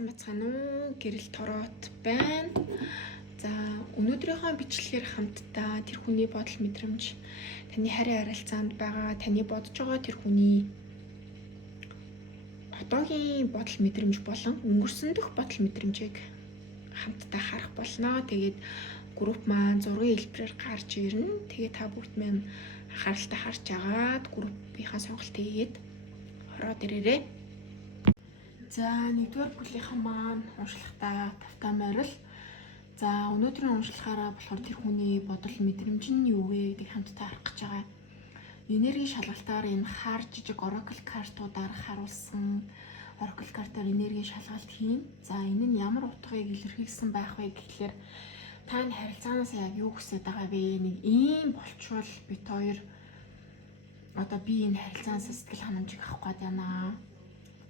сайн бацгаана уу? Гэрэл тороот байна. За, өнөөдрийнхөө бичлэгээр хамтдаа тэр хүний бодол мэдрэмж, таны харийн харилцаанд байгаа, таны бодож байгаа тэр хүний одоогийн бодол мэдрэмж болон өнгөрсөн дэх бодол мэдрэмжийг хамтдаа харах болно. Тэгээд групп маань зургийн хэлбэрээр гарч ирнэ. Тэгээд та бүгд маань анхааралтай харж агаад группийнхаа сонголтыг хийгээд ороод ирээрэй. За, нэгдүгээр бүлийнхэн маань уншлахтаа тавтай морил. За, өнөөдрийн уншлахаараа болохоор тэр хүний бодол мэдрэмж нь юу вэ гэдгийг хамтдаа харах гэж байгаа. Энерги шалгалтаар энэ хар жижиг оракл картуудаар харуулсан оракл картаар энерги шалгалт хийн. За, энэ нь ямар утгыг илэрхийлсэн байх вэ гэхлээр та энэ харилцаанаас яг юу хүсэж байгаа вэ? Нэг ийм болчвол бит хоёр одоо би энэ харилцаанаас сэтгэл ханамжийг авах гээд байна.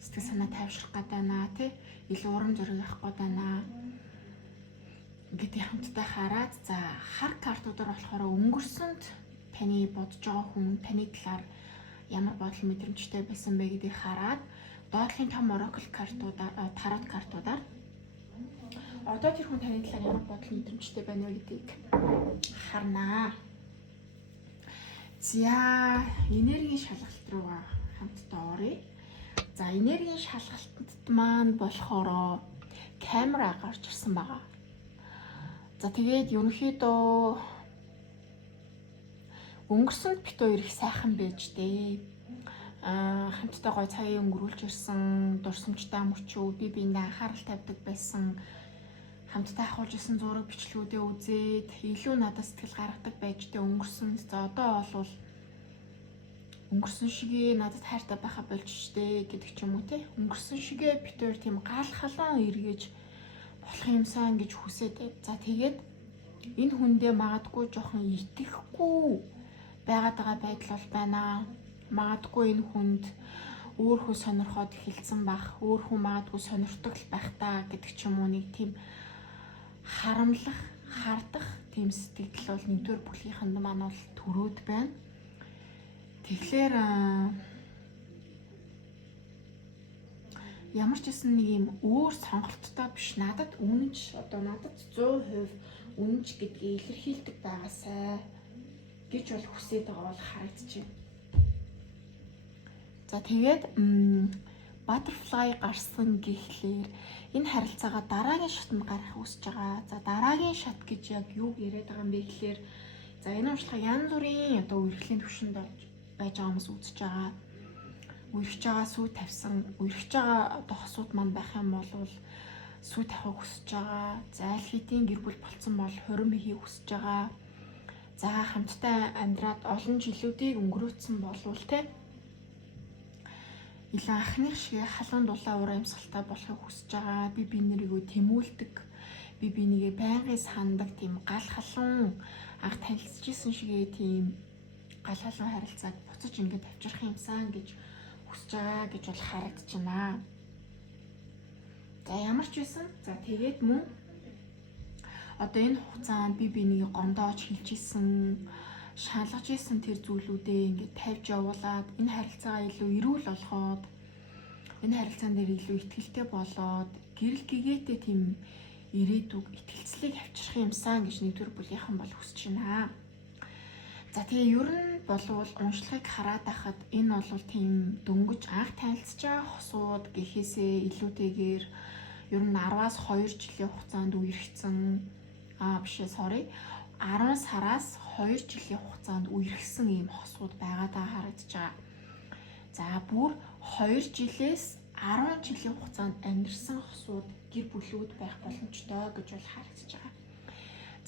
Сэтгэл санаа тайвшрах гээд байна тий. Илүү урам зориг авах гээд байна гэдгийг хамтдаа хараад за хар картуудаар болохоор өнгөрсөнд таны бодож байгаа хүн таны талаар ямар бодол мэдрэмжтэй байсан бэ гэдгийг хараад доотлын том оракл картуудаар тарот картуудаар одоо тэр хүн таны талаар ямар бодол мэдрэмжтэй байна вэ гэдгийг харнаа. За энерги шалгалт руу хамтдаа оръё. За энергийн шалгалтанд маань болохоор камера гарч ирсэн байгаа. За тэгээд ерөнхийдөө өнгөрсөнд бит хоёр их сайхан байж дээ. Хамтдаа гой цагийг өнгөрүүлж ирсэн, дурсамжтай мөчөө бие биендээ анхаарал тавьдаг байсан. Хамтдаа ахуулж исэн зураг бичлэгүүдээ үзээд илүү надад сэтгэл гаргадаг байж дээ өнгөрсөнд. За одоо бол өнгөрсөн шигээ надад хайртай байха болж штэ гэдэг ч юм уу те. Өнгөрсөн шигээ бит хоёр тийм гал халуун эргэж болох юмсан гэж хүсээд. За тэгээд энэ хүндээ магадгүй жоохон итгэхгүй байгаад байгаа байдал бол байна. Магадгүй энэ хүнд өөрөө сонирхоод эхэлсэн бах, өөрөө магадгүй сонирхдаг л байх та гэдэг ч юм уу нэг тийм харамлах, хардах тийм сэтгэл бол нэгдүгээр бүлгийнхэнд маань бол төрөөд байна. Тэгэхээр ямар ч гэсэн нэг юм өөр сонголттой биш надад үнэнч одоо надад 100% үнэнч гэдгийг илэрхийлдэг байгаасай гэж бол хүсээд байгаа бол харагдчихэв. За тэгээд butterfly гарсан гэхлээр энэ харилцаагаа дараагийн шатанд гаргах хүсэж байгаа. За дараагийн шат гэж яг юу яриад байгаа юм бэ гэхлээр за энэ уншлага янз бүрийн одоо үргэлжлэлийн төвшөнд байж байгаа хүмүүс үзэж байгаа. Үерхэж байгаа сүү тавьсан, үерхэж байгаа одоо хосууд маань байх юм бол сүү тавихыг хүсэж байгаа. За аль хэдийн гэр бүл болцсон бол хорин биехийг хүсэж байгаа. За хамтдаа амьдраад олон жилүүдийг өнгөрөөцсөн болвол те илүү анхных шиг халуун дулаан ураа амьсгалтай болохыг хүсэж байгаа. Би нэрийгөө тэмүүлдэг. Би бинийгээ байнгын сандаг тийм гал халуун анх танилцчихсан шигээ тийм гал халуун харилцааг буцаж ингээд авчрах юмсан гэж хүсэж байгаа гэж бол харагдчихна. За ямар ч байсан. За тэгээд мөн одоо энэ хугацаанд би бинийг гомдоож хилжсэн, шалгаж исэн тэр зүйлүүдээ ингээд тавьж явуулаад энэ харилцаагаа илүү эрүүл болгоод энэ харилцаан дээр илүү ихтгэлтэй болоод гэрэл гэгээтэй тийм ирээдүг итгэлцлийг авчрах юмсан гэж нэгдүгээр бүлийнхэн бол хүсэж байна. За тэгээ ер нь болвол уншлагыг хараад байхад энэ бол тийм дөнгөж анх танилцж байгаа хосууд гэхээсээ илүүтэйгээр ер нь 10-аас 2 жилийн хугацаанд үерхсэн 10 сараас 2 жилийн хугацаанд үерхсэн ийм хосууд байгаадаа харагдаж байгаа. За бүр 2 жилээс 10 жилийн хугацаанд амьдсан хосууд гэр бүлүүд байх боломжтой гэж бол харагдаж байгаа.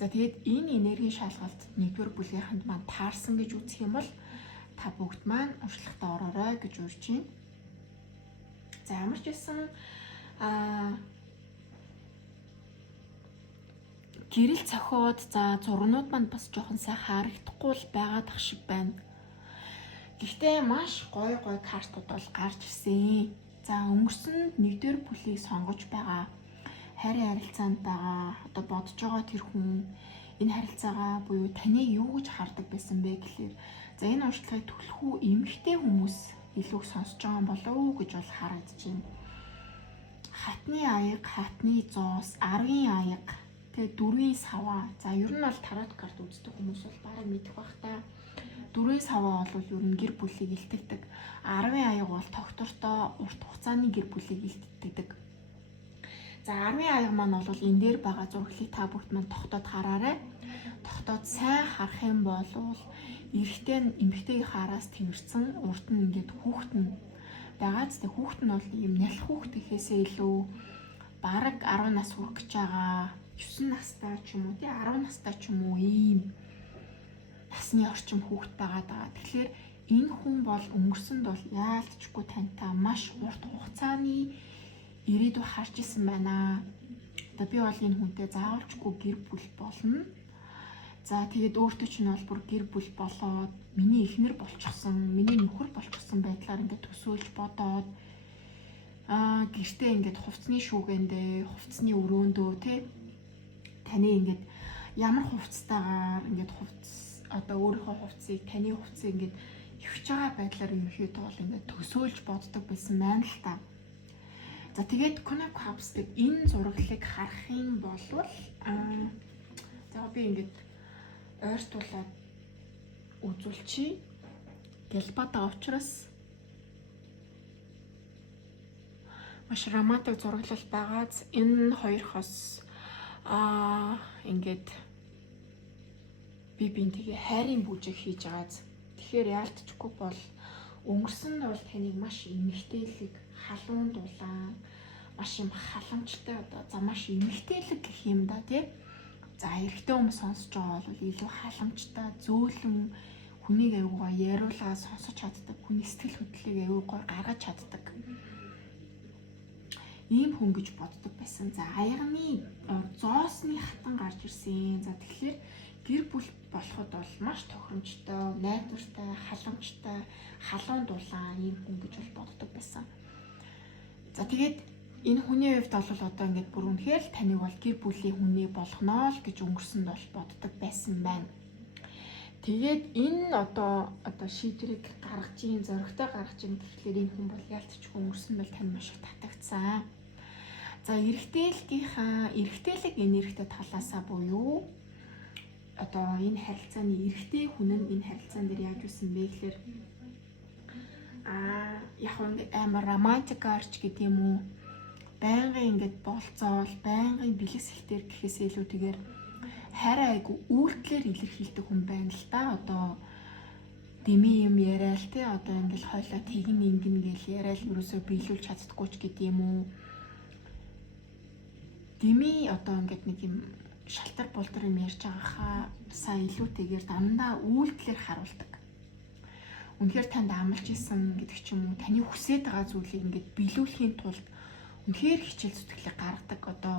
За тэгээд энэ энергийн шалгалт нэгдүгээр бүлгийнхэнд маань таарсан гэж үзэх юм бол та бүгд маань уншлагтаа ороорой гэж урьж байна. За ямар ч байсан гэрэл цохиод за зургнууд маань бас жоохон сайхан харагдахгүй л байгаадах шиг байна. Гэхдээ маш гой картууд бол гарч ирсэн. За өнгөрсөнд нэгдүгээр бүлийг сонгож байгаа хайрын харилцаанд байгаа одоо бодож байгаа тэр хүн энэ харилцаагаа буюу таныг юу гэж хардаг байсан бэ гэхлээр за энэ уншлагыг түлхүү эмэгтэй хүмүүс илүү сонсож байгаа болов уу гэж бол харагдаж байна. хатны аяга, хатны зоос, 10-ын аяга, тэгээ 4-ийн саваа. За ер нь бол тарот карт үздэг хүмүүс бол бараг мэдэх бах та. 4-ийн саваа бол ер нь гэр бүлийг илтгэдэг. 10-ын аяга бол тогтвортой урт хугацааны гэр бүлийг илтгэдэг. За 10-ын аяга маань бол энэ дээр байгаа зурглыг та бүгд маань тогтоод хараарай. Тогтоод сайн харах юм бол эрэгтэй нь эмэгтэйгийнхээ араас тэрсэн урд нь ингээд хүүхэд нь байгаа. Тэ хүүхэд нь бол ийм нялх хүүхэд гэхээсээ илүү бараг 10 нас хүрэх гэж байгаа. 9 настай ч юм уу тий 10 настай ч юм уу ийм насны орчим хүүхэд байгаа даа. Тэгэхээр энэ хүн бол өнгөрсөнд бол яалтчгүй тантай маш урт хугацааны ирээдүй харж исэн байна. Одоо би бол энэ хүнтэй заавалчгүй гэр бүл болно. За тэгээд өөртөө ч нь бол бүр гэр бүл болоод миний эхнэр болчихсон, миний нөхөр болчихсон байдлаар ингээд төсөөлж бодоод гэртээ ингээд хувцсны шүүгэндээ, хувцсны өрөөндөө тий таны ингээд ямар хувцтайгаар ингээд одоо өөрийнхөө хувцсыг, таны хувцсыг ингээд ивч байгаа байдлаар ерөнхийдөө бол ингээд төсөөлж боддог байсан байна л та. За тэгээд Connect Hubs гэдэг энэ зураглыг харах юм бол за би ингээд ойртуулаад үзүүлчихье. Гэлбата учраас маш романтик зураглал байгаа. Энэ хоёр хос ингээд би бинтгээ хайрын бүжиг хийж байгаа. Тэгэхээр яалтчгүй бол өнгөрсөнд бол таныг маш эмэгтэйлэг, халуун дулаан, маш юм халамжтай одоо за маш эмэгтэйлэг гэх юм да тий. За эрэгтэй хүмүүс сонсож байгаа бол илүү халамжтай, зөөлөн хүнийг аюугаа яриулаа сонсож чаддаг, хүний сэтгэл хөдлөлийг аюугаа гаргаж чаддаг. Ийм хүн гэж боддог байсан. За аягны зоосны хатан гарч ирсэн. За тэгэхээр гэр бүл болоход бол маш тохиромжтой, найдвартай, халамжтай, халуун дулаан ийм хүн гэж бол боддог байсан. За тэгээд энэ хүний хувьд бол одоо ингээд бүр үнэхээр л таныг бол гэр бүлийн хүний болгоно л гэж өнгөрсөнд бол боддог байсан байна. Тэгээд энэ одоо шийдвэрийг гаргаж ийн, зоригтой гаргаж ийн гэхлээр энэ хүн бол ялцчихгүй өнгөрсөнд бол тань маш их татагдсан. За эрэгтэйлэг энергитэй талаасаа буюу одоо энэ харилцааны эрэгтэй хүн нь энэ харилцаан дээр яаж үсэн бэ гэхээр яг ингээд амар романтик арч гэдэг юм уу? Байнгын ингээд болцоол, байнгын бэлэксэлтээр гэхээсээ илүүтэйгээр хараа айгу үйлдэлээр илэрхийлдэг хүн байна л да. Одоо дими юм яриад те одоо ингээд хойлоо тэгин ингэн гэл яриад юусоо биелүүлж чаддаггүй ч гэдэг юм уу? Дими одоо ингээд нэг юм шалтар булдар юм ярьж байгаахаа илүүтэйгээр дандаа үйлдэлээр харуулдаг. Үнэхээр танд амлаж исэн гэдэг ч юм уу, таны хүсэж байгаа зүйлийг ингээд биелүүлэхийн тулд үнэхээр хичээл зүтгэлийг гаргадаг. Одоо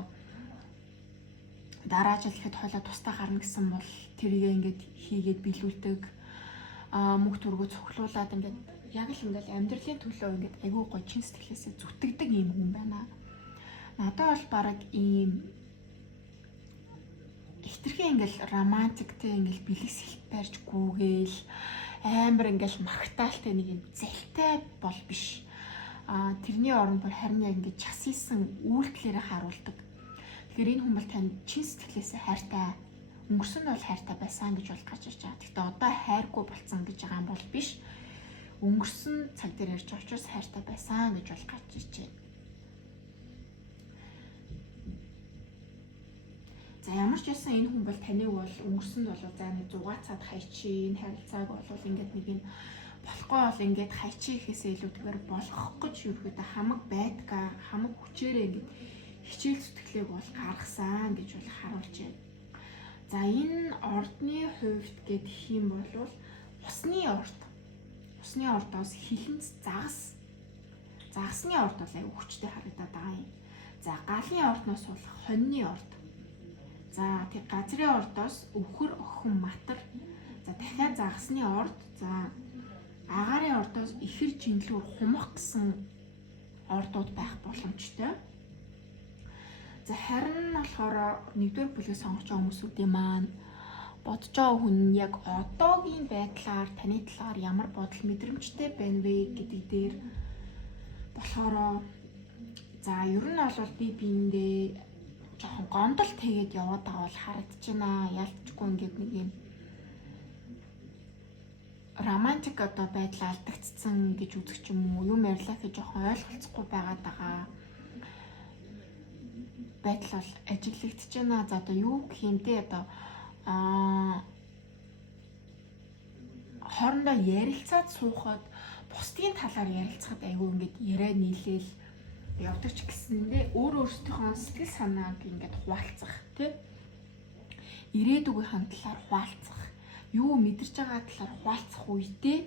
дараа жил ихэд хойлоо тусдаа гарна гэсэн бол тэрийг ингээд хийгээд биелүүлдэг. Мөнгө төргөө цохлуулад ингээд яг л ингээд амьдралын төлөө ингээд айгүй гоё чин сэтгэлээсээ зүтгэдэг юм хүн байна. Надад бол бараг ийм хитрхи ингээд романтиктэй ингээд бэлэксэлт барьж гүүгээл амар ингээд магтаалтай нэг юм залтай бол биш. Тэрний оронд бүр харин яг ингээд часилсан үйлдэлээр харуулдаг. Тэгэхээр энэ хүн бол тань чин сэтгэлээсээ хайртай, өнгөрсөн нь бол хайртай байсан гэж бол гарч ирж байгаа. Гэхдээ одоо хайргүй болсон гэж байгаа юм бол биш. Өнгөрсөн цаг дээр ярьж байгаа учраас хайртай байсан гэж бол гарч ирж байна. За ямар ч байсан энэ хүн бол таныг бол өнгөрсөнд бол за нэг 6 цаад хайчи, энэ харилцааг бол ингээд нэг юм болохгүй бол ингээд хайчи гэхээсээ илүүтэйгээр болгох гэж ерөөдөө хамаг байдгаа, хамаг хүчээрээ ингээд хичээл зүтгэлийг бол гаргасан гэж бол харуулж байна. За энэ ордны хувьд гэх юм бол усны орд. Усны ордоос хилэнц загас. Загасны орд бол аюу хүчтэй харагдаад байгаа юм. За галын ордноос бол хоньны орд. За тэг газрын ордоос өвхөр охин матар. За дахиад загасны орд. За агаарын ордоос ихэр жинлүүр хумах гэсэн ордууд байх боломжтой. За харин болохоор нэгдүгээр бүлгийг сонгож байгаа хүмүүсүүдийн маань бодож байгаа хүн яг одоогийн байдлаар таны талаар ямар бодол мэдрэмжтэй байна вэ гэдэг дээр болохоор За ер нь бол би биендээ жоохон гомдол тэгээд яваад байгаа бол харагдчихна. Ялцчгүй ингээд нэг юм романтик одоо байдал алдагдсан гэж үзэх ч юм уу, юм ярьлаа гэж жоохон ойлголцохгүй байгаад байгаа байдал бол ажиглагдаж байна. За одоо юу гэх юм те одоо хоорондоо ярилцаад суухад бусдын талаар ярилцахад айгүй ингээд яриа нийлээл явдаг ч гэсэндээ өөрсдийнхөө сэтгэл санааг ингээд хуваалцах тий ирээдүгийнхээ талаар хуваалцах юу мэдэрч байгаа талаар хуваалцах үедээ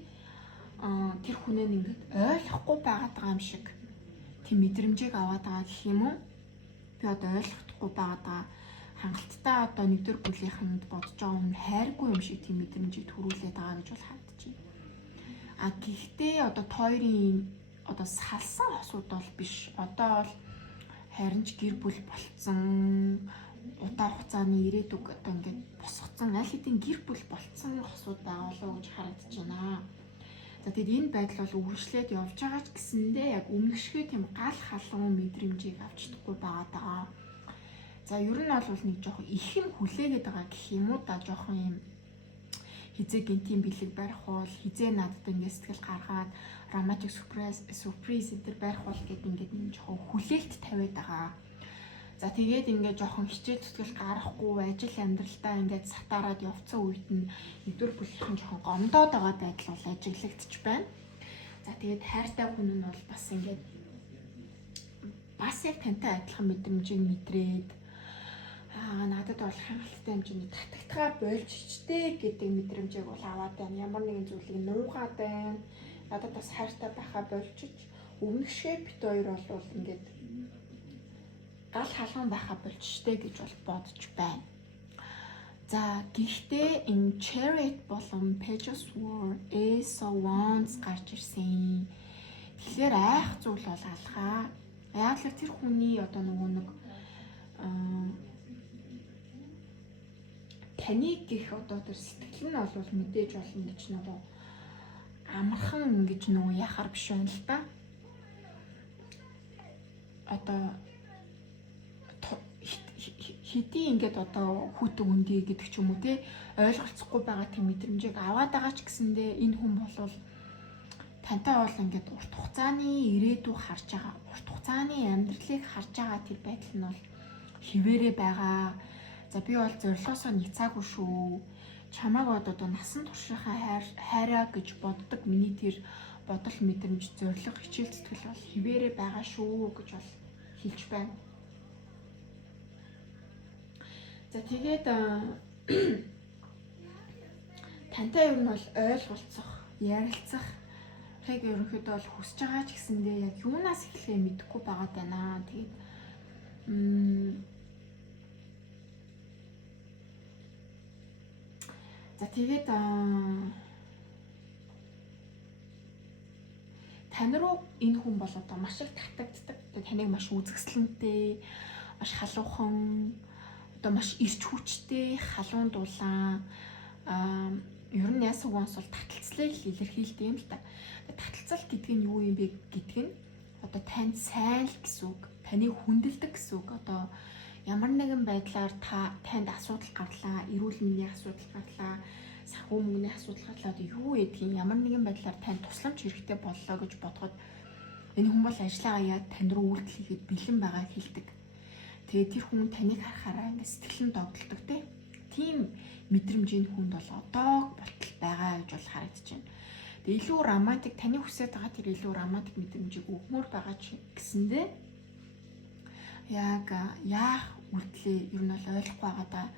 тэр хүнээ ингээд ойлгохгүй байгаа юм шиг тийм мэдрэмжийг аваад байгаа гэх юм уу би одоо ойлгохгүй байгаа хангалттай одоо нэгдүгээр бүлийнхэнд бодож байгаа юм хайргүй юм шиг тийм мэдрэмжийг төрүүлээд байгаа гэж бол харагдаж байна. А гэхдээ одоо хоёрын одоо салсан хосууд бол биш. Одоо бол харин ч гэр бүл болцсон удаа хугацааны ирээдүг одоо ингээд босгоцсон аль хэдийн гэр бүл болцсон хосууд байгаа болоо гэж харагдаж байна. За тэгэд энэ байдал бол үргэлжлээд явж байгаа ч гэсэндээ яг өмнөшгөө тийм гал халуун мэдрэмжийг авч чадахгүй байгаа. За ер нь бол нэг жоохон их юм хүлээгээд байгаа гэх юм уу да жоохон юм хизээ гинтийн бэлэг барих бол хизээ надад ингээд сэтгэл гаргаад романтик сюрприз энэ барих бол гэдэг ингээд нэг жоохон хүлээлт тавиад байгаа. За тэгээд ингээд жоохон хичээл зүтгэл гарахгүй ажил амьдралдаа ингээд сатаараад явцсан үед нь нэгдүгээр бүлийнхэн жоохон гомдоод байгаа байдал бол ажиглагдчих байна. За тэгээд хайртай хүн нь бол бас ингээд бас яг тантай адилхан мэдрэмжийг мэдрээд надад бол хангалттай хэмжээний татагтгаа болжчтэй гэдэг мэдрэмжийг бол аваад байна. Ямар нэгэн зүйлийг нуугаад байна. Надад бас хайртай байхаа болчих. Өмнөшөө бит хоёр бол ингээд гал халуун байхаа болжчтэй гэж бол бодож байна. За гэхдээ энэ Chariot болон Pages War Ace of Wands гарч ирсэн. Тэгэхээр айх зүйл бол алхаа. Яг л тэр хүний одоо нөгөө нэг таныг гэх одоо тэр сэтгэл нь бол мэдээж болно гэж нөгөө амархан гэж нөгөө яхаар биш байна л да. Одоо хэдий ингээд одоо хүүтэн үндий гэдэг ч юм уу те ойлголцохгүй байгаа тийм мэдрэмжийг аваад байгаа ч гэсэндээ энэ хүн бол тантай бол ингээд урт хугацааны ирээдүйг харж байгаа, урт хугацааны амьдралыг харж байгаа тэр байдал нь бол хിവэрэ байгаа. За би бол зорилгосоо няцаагүй шүү. Чамааг одоо насан туршийнхаа хайраа гэж боддог миний тэр бодол мэдрэмж зорилго хичээл зүтгэл бол хിവэрэ байгаа шүү гэж бол хэлж байна. За тэгээд тантай ер нь бол ойлголцох, ярилцах яг ерөнхийдөө бол хүсэж байгаа ч гэсэндээ яг юунаас эхлэхээ мэдэхгүй байгаа даа. Тэгээд за тэгээд тань руу энэ хүн бол одоо маш их татагддаг. Таныг маш үзэсгэлэнтэй, маш халуухан, одоо маш ирч хүчтэй, халуун дулаан ер нь ясаг онс бол таталцлыг илэрхийлдэг юм л та. Таталцал гэдэг нь юу юм бэ гэдэг нь одоо танд сайн л гэсэн үг, таныг хүндэлдэг гэсэн үг. Одоо ямар нэгэн байдлаар танд асуудал гарлаа, эрүүл мэндийн асуудал гарлаа, санхүү мөнгөний асуудал гарлаа, одоо юу гэдгийг ямар нэгэн байдлаар танд тусламж хэрэгтэй боллоо гэж бодоход энэ хүн бол ажиллагаа яад тань руу үйлдэл хийхэд бэлэн байгааг хэлдэг. Тэгээд тэр хүн таныг харахаараа ингээд сэтгэл нь догдолдог тийм мэдрэмжийн хүнд бол одоо болтол байгаа гэж бол харагдаж байна. Тэгээд илүү романтик таны хүсэж байгаа тэр илүү романтик мэдрэмжийг өгмөр байгаа ч гэсэндээ яг яах үлдлээ ер нь бол ойлгохгүй байгаа да.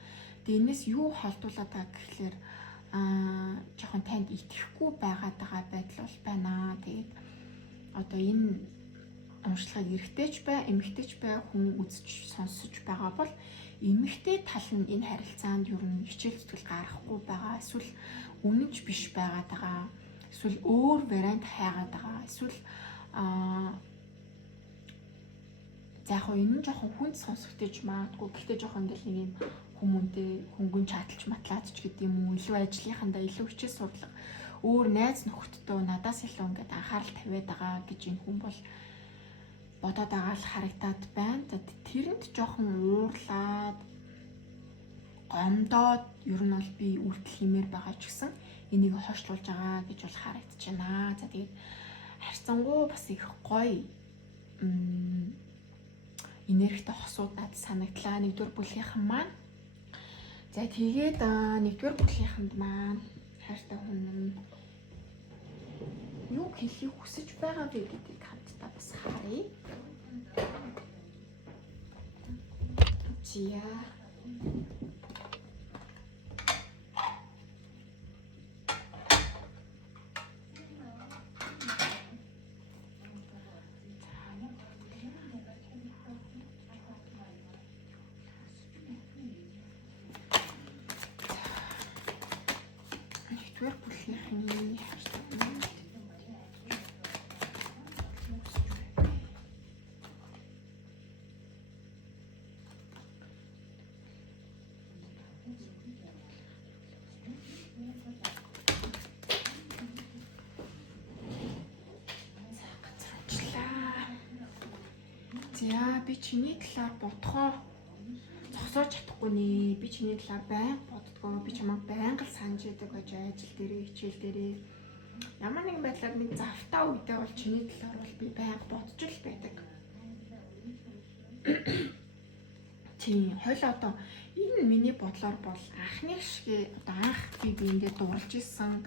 Тэгээд энэс юу холдуулаад байгаа гэхлээр жоохон танд итгэхгүй байгаад байгаа байдал бол байна. Тэгээд одоо энэ уншлагыг эргэжтэйч бай, эмэгтэйч бай хүн үзэж сонсож байгаа бол эмэгтэй тал нь энэ харилцаанд ер нь хичээл зүтгэл гаргахгүй байгаа. Эсвэл үнэнч биш байгаад байгаа. Эсвэл өөр вариант хайгаад байгаа. Эсвэл за яг энэ нь жоохон хүнд сонсогдож магадгүй. Гэхдээ жоохон ингээл нэг юм хүмүүнтэй хөнгөн чаталж матлаач гэдэг юм уу. Илүү ажлынхандаа илүү хичээл сурлага өөр найз нөхөдтэй надаас илүү ингээд анхаарал тавиад байгаа гэж энэ хүн бол бодоод байгаа л харагдаад байна. За тэрэнд жоохон уурлаад гомдоод ер нь бол би үлдэл хэмээр байгаа ч гэсэн энийг хойшлуулж байгаа гэж бол харагдаж байна. За тэгээд харьцангуй бас их гоё энергитэй хосуудаад санагдлаа нэгдүгээр бүлгийнхэн маань. За тэгээд нэгдүгээр бүлгийнхэнд маань хайртай хүн юу хэлхийг хүсэж байгаа вэ гэдгийг хамтдаа бас харъя. Зя нэгдүгээр бүлгийнхний хайртай хүн за би чиний талаар бодохоо зогсоож чадахгүй нэ. Би чиний талаар байнга боддгоо. Би чамайг байнга л санаж яадаг гэж ажил дээрээ, хичээл дээрээ. Ямар нэгэн байдлаар минь завтаа үедээ бол чиний талаар бол би байнга бодож л байдаг. Тийм, хойл одоо энэ миний бодлоор бол анхны шиг одоо анх би биендээ дурлж исэн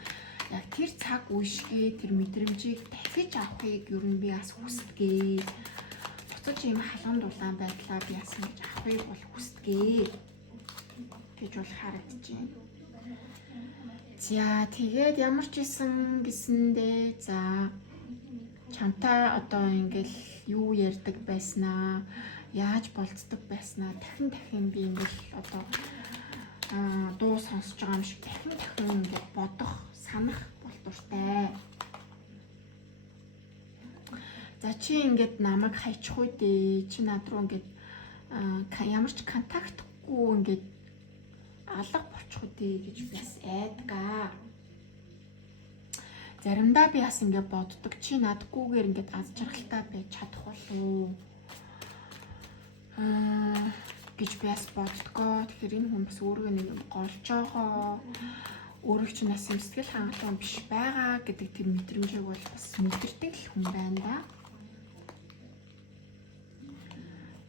яг тэр цаг үе шиг тэр мэдрэмжийг дахиж авахыг ер нь би бас хүсдэгэ. Буцаж ийм халуун дулаан байдлаа би яасан гэж авахыг бол хүсдэгэ гэж бол харагдаж байна. За тэгээд ямар ч исэн гэсэндээ за чамтай одоо ингээл юу ярьдаг байснаа, яаж болцдог байснаа дахин би ингээл одоо дуу сонсож байгаа юм шиг дахин ингээд бодох, санах бол дуртай. За чи ингээд намайг хайчих уу дээ. Чи над руу ингээд ямар ч контактгүй ингээд алга болчих уу дээ гэж бас айдгаа. Заримдаа би бас ингээд боддог. Чи надгүйгээр ингээд аз жаргалтай байж чадах болов гэж би бас боддгоо. Тэгэхээр энэ хүн бас өөрөө нэг юм голж байгаа. Өөрөө ч бас юм сэтгэл хангалуун биш байгаа гэдэг тэр мэдрэмжийг бол бас мэдэрдэг л хүн байна да.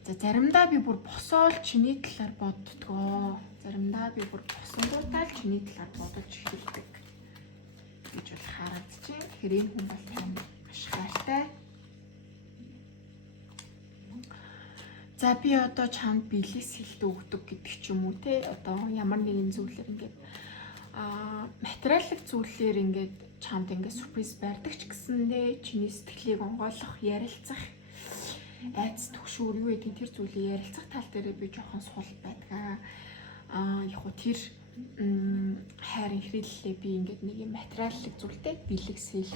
За заримдаа би бүр босоол чиний талаар боддгоо. Заримдаа би бүр босонгуудаа л чиний талаар бодож эхэлдэг гэж бол харагдаж байна. Тэгэхээр энэ хүн бол тань маш хайртай. За би одоо чамд бэлэс хэлдэг өгдөг гэдэг ч юм уу те. Одоо ямар нэгэн зүйлээр ингээд материалын зүйлээр ингээд чамд ингээд сюрприз барьдаг ч гэсэндээ чиний сэтгэлийг онгойлгох, ярилцах, айц төгшүүр юу гэдэг тэр зүйлийг ярилцах тал дээр би жоохон сул байдгаа. Яг хөө тэр хайр инхрийллээ би ингээд нэг юм материалын зүйлтэй бэлэгсэл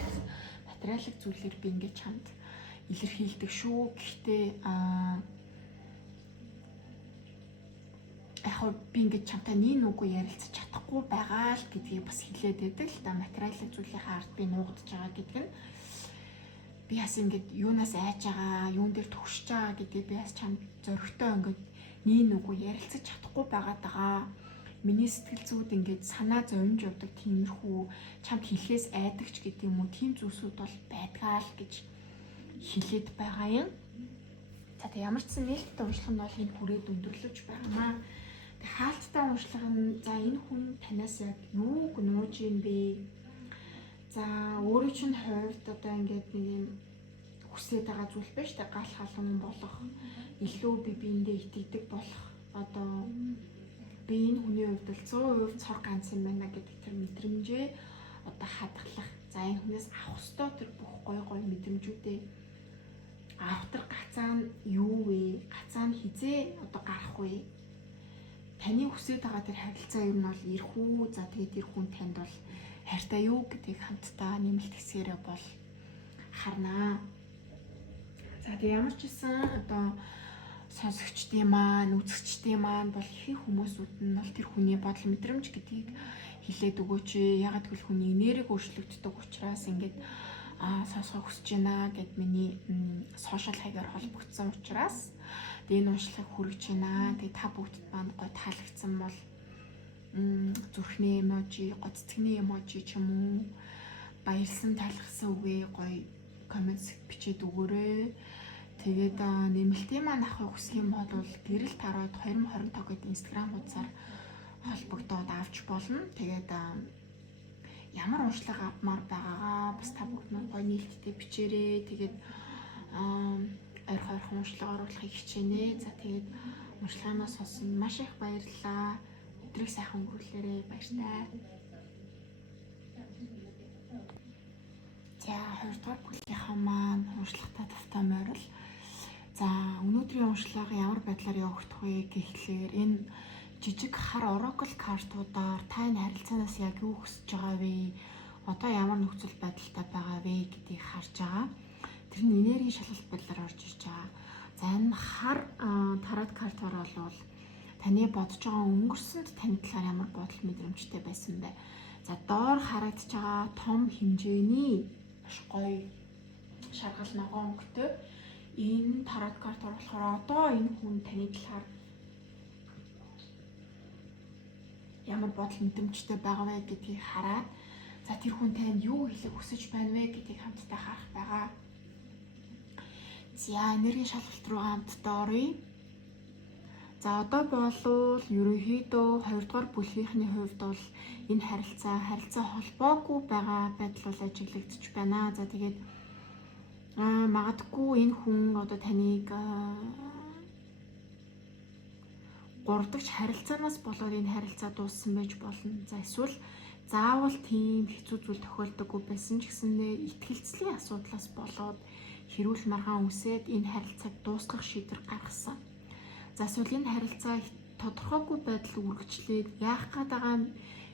материалын зүйлээр би ингээд чамд илэрхийлдэг шүү. Гэхдээ яг би ингээд чамтай нэг үгүй ярилцаж чадахгүй байгаа л гэдгийг бас хэлээд байдаг л да. Материалын зүйлийн ард би нуугдж байгаа гэдэг нь би бас ингээд юунаас айж байгаа, юун дээр төгсөж байгаа гэдгийг би бас чамд зөрөгтэй ингээд нэг үгүй ярилцаж чадахгүй байгаад байгаа. Миний сэтгэл зүйд ингээд санаа зовж явдаг тиймэрхүү чамд хэлхээс айдагч гэдэг юм уу, тийм зүйлсүүд бол байдгаа л гэж хэлээд байгаа юм. За тэг ямар ч сан нээлттэй уншлах нь бол энэ хүрээд өндөрлөж байгаамаа. Тэг хаалттай уншлах нь за энэ хүн танаас яг юу гнууж юм бэ? За өөрөө чинь хувьд одоо ингээд нэг юм хүсэж байгаа зүйл байна шүү дээ. Гал халуун болох, илүү биендээ итгэдэг болох, одоо би энэ хүний хувьд л 100% цор ганц юм байна гэдэг тэр мэдрэмжээ одоо хадгалах. За энэ хүнээс авах ёстой тэр бүх гой мэдрэмжүүдээ авах тэр гацаа нь юу вэ? Гацаа нь хизээ одоо гарах вэ? Таны хүсэж байгаа тэр харилцаа юу нь бол ирэх үү? За тэгээд тэр хүн танд бол хайртай юу гэдгийг хамтдаа нэмэлт хэсгээрээ бол харнаа. За тэгээд ямар ч гэсэн одоо сонсогчдын маань, үзэгчдийн маань бол ихэнх хүмүүсүүд нь бол тэр хүний бодол мэдрэмж гэдгийг хэлээд өгөөч. Ягаад гэвэл хүний энерги өөрчлөгддөг учраас ингээд сонсохыг хүсэж байна гэд миний сошиал хаягаар холбогдсон учраас энэ уншлагыг хүргэж байна. Тэгээ та бүгдд маань гоё таалагдсан бол зүрхний эможи, гоцтгэний эможи ч юм уу баярлсан талхсан үгээ гоё коммент бичээд өгөөрэй. Тэгээд нэмэлтийн маань авахыг хүсэх юм бол гэрэл тараад 2025 гэдэг инстаграм хуудасаар холбогдоод авч болно. Тэгээд ямар уншлага авмаар байгаагаа бас та бүгд маань гоё нээлттэй бичээрэй. Тэгээд ойрхон уншлага оруулахыг хичээнэ. За тэгээд уншлагынаа сонсон маш их баярлалаа. Өдрийг сайхан өнгөрүүлээрэй. Баяртай. За 2 дугаар бүлгийнхаа маань уншлагатай тавтай морил. За өнөөдрийн уншлага ямар байдлаар явагдах вэ гэхлээр энэ жижиг хар oracle картуудаар та энэ харилцаанаас яг юу хүсэж байгаа вэ? Одоо ямар нөхцөл байдалтай байгаа вэ гэдгийг харж байгаа. Тэр нь энергийн шалгалт байдлаар орж ирж байгаа. За энэ хар тарот картаар бол таны бодож байгаа өнгөрсөнд таны талаар ямар бодол мэдрэмжтэй байсан бэ? За доор харагдаж байгаа том хэмжээний маш гоё шаргал ногоон өнгөтэй энэ тарот картаар болохоор одоо энэ хүн таны талаар ямар бодол мэдрэмжтэй байгаа вэ гэдгийг хараад за тэр хүн танд юу хэлэх хүсэж байна вэ гэдгийг хамтдаа харах байгаа. За энергийн шалгалт руу хамтдаа оръё. За одоо болвол ерөнхийдөө 2 дугаар бүлгийнхний хувьд бол энэ харилцаа холбоогүй байгаа байдал бол ажиглагдчих байна. За тэгээд магадгүй энэ хүн одоо таныг 3 дахь харилцаанаас болоод энэ харилцаа дууссан байж болно. За эсвэл заавал тийм хэцүү зүйл тохиолдоггүй байсан ч гэсэндээ итгэлцлийн асуудлаас болоод хэрүүл маргаан үсээд энэ харилцааг дуусгах шийдвэр гаргасан. За эсвэл энэ харилцаа тодорхойгүй байдал үргэлжлээд яах гээд байгаа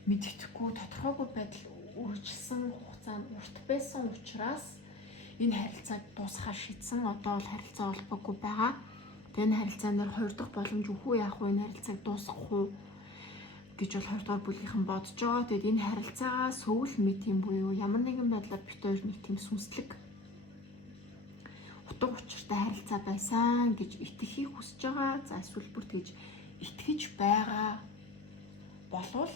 мэддэхгүй тодорхойгүй байдал үргэлжилсэн хугацаа нь урт байсан учраас энэ харилцааг дуусгахаар шийдсэн. Одоо бол харилцаа холбоогүй байгаа. Тэгээ энэ харилцаанд 2 дахь боломж үгүй яах вэ? Энэ харилцааг дуусгах уу гэж бол 2 дугаар бүлгийнхэн бодож байгаа. Тэгээд энэ харилцаагаа сөвл мэт юм буюу ямар нэгэн байдлаар бит хоёр нэг тийм сүнслэг утга учиртай харилцаа байсан гэж итгэхийг хүсэж байгаа. За эсвэл бүр тэгж итгэж байгаа болвол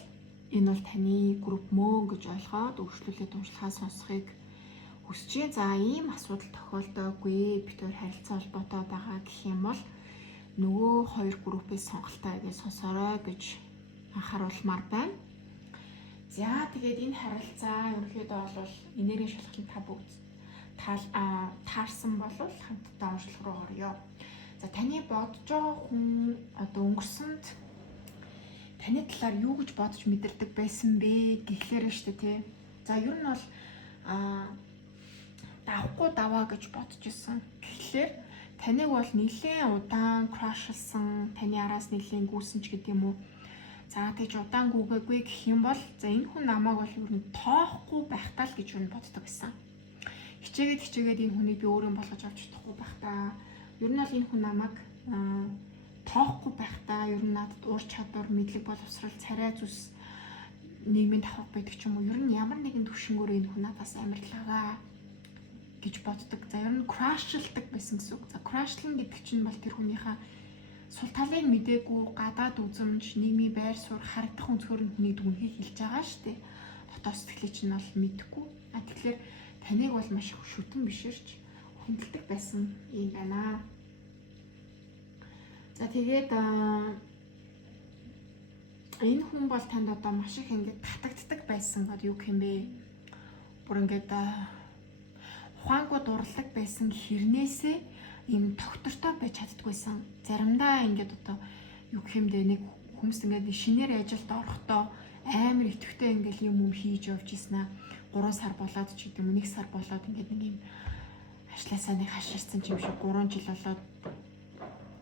энэ бол таны групп мөн гэж ойлгоод өөрчлөлтөд уншлагаа сонсохыг хүсэж. За ийм асуудал тохиолдоогүй бит хоёр харилцаа холбоотой байгаа гэх юм бол нөгөө 2 группээс сонголтоо гэж сонсорой гэж анхааруулмаар байна. За тэгээд энэ харилцаа ерөнхийдөө бол энергийн шалгалтанд та бүгд таарсан бол хамтдаа уншлах руу орё. За таны бодож байгаа хүн одоо өнгөрсөнд таны талаар юу гэж бодож мэдэрдэг байсан бэ гэхлээр нь шүү дээ тий. За ер нь бол давхгүй даваа гэж бодож исэн. Тэгэхээр таныг бол нэлээд удаан крашилсан, таны араас нэлээд гүйсэн ч гэдэг юм уу. За тэгж удаан гүгээгүй гэх юм бол за энэ хүн намайг бол ер нь тоохгүй байхтаа л гэж юу боддог байсан. Хичээгээд энэ хүнийг би өөрөө болгож авч чадахгүй байхтаа. Ер нь бол энэ хүн намайг тоохгүй байхтаа ер нь надад уур чадвар, мэдлэг боловсрал, царай зүс нийгмийн давхар байдаг ч юм уу. Ер нь ямар нэгэн төвшнгөөр энэ хүн надаас амарлаа гэж боддог. За ер нь крашилдаг байсан гэсэн үг. За крашлан гэдэг чинь бол тэр хүнийхээ сул талыг мдээгүй гадаад үзэмж, нийгмийн байр суурь харагдах өнцгөр нь хүний дүнхийг хэлж байгаа шүү дээ. Дотоод сэтгэлийг чинь бол мэдэхгүй. Тэгэхээр таныг бол маш их шүтэн биширч хүндэлдэг байсан юм байна. За тэгээд энэ хүн бол танд одоо маш их ингээд татагддаг байсан бод юу юм бэ? Бүр ингээд ухаангүй дурлаг байсан хэрнээсээ ийм доктортой байж чаддгүйсэн. Заримдаа ингээд одоо юу юм бэ? Нэг хүмүүс ингээд шинээр ажилд орохдоо амар итгэвтэй ингээд юм хийж явж ийснэ. 3 сар болоод ч гэдэг юм 1 сар болоод ингээд нэг юм ажлаасаа нэг хаширсан юм шиг 3 жил болоод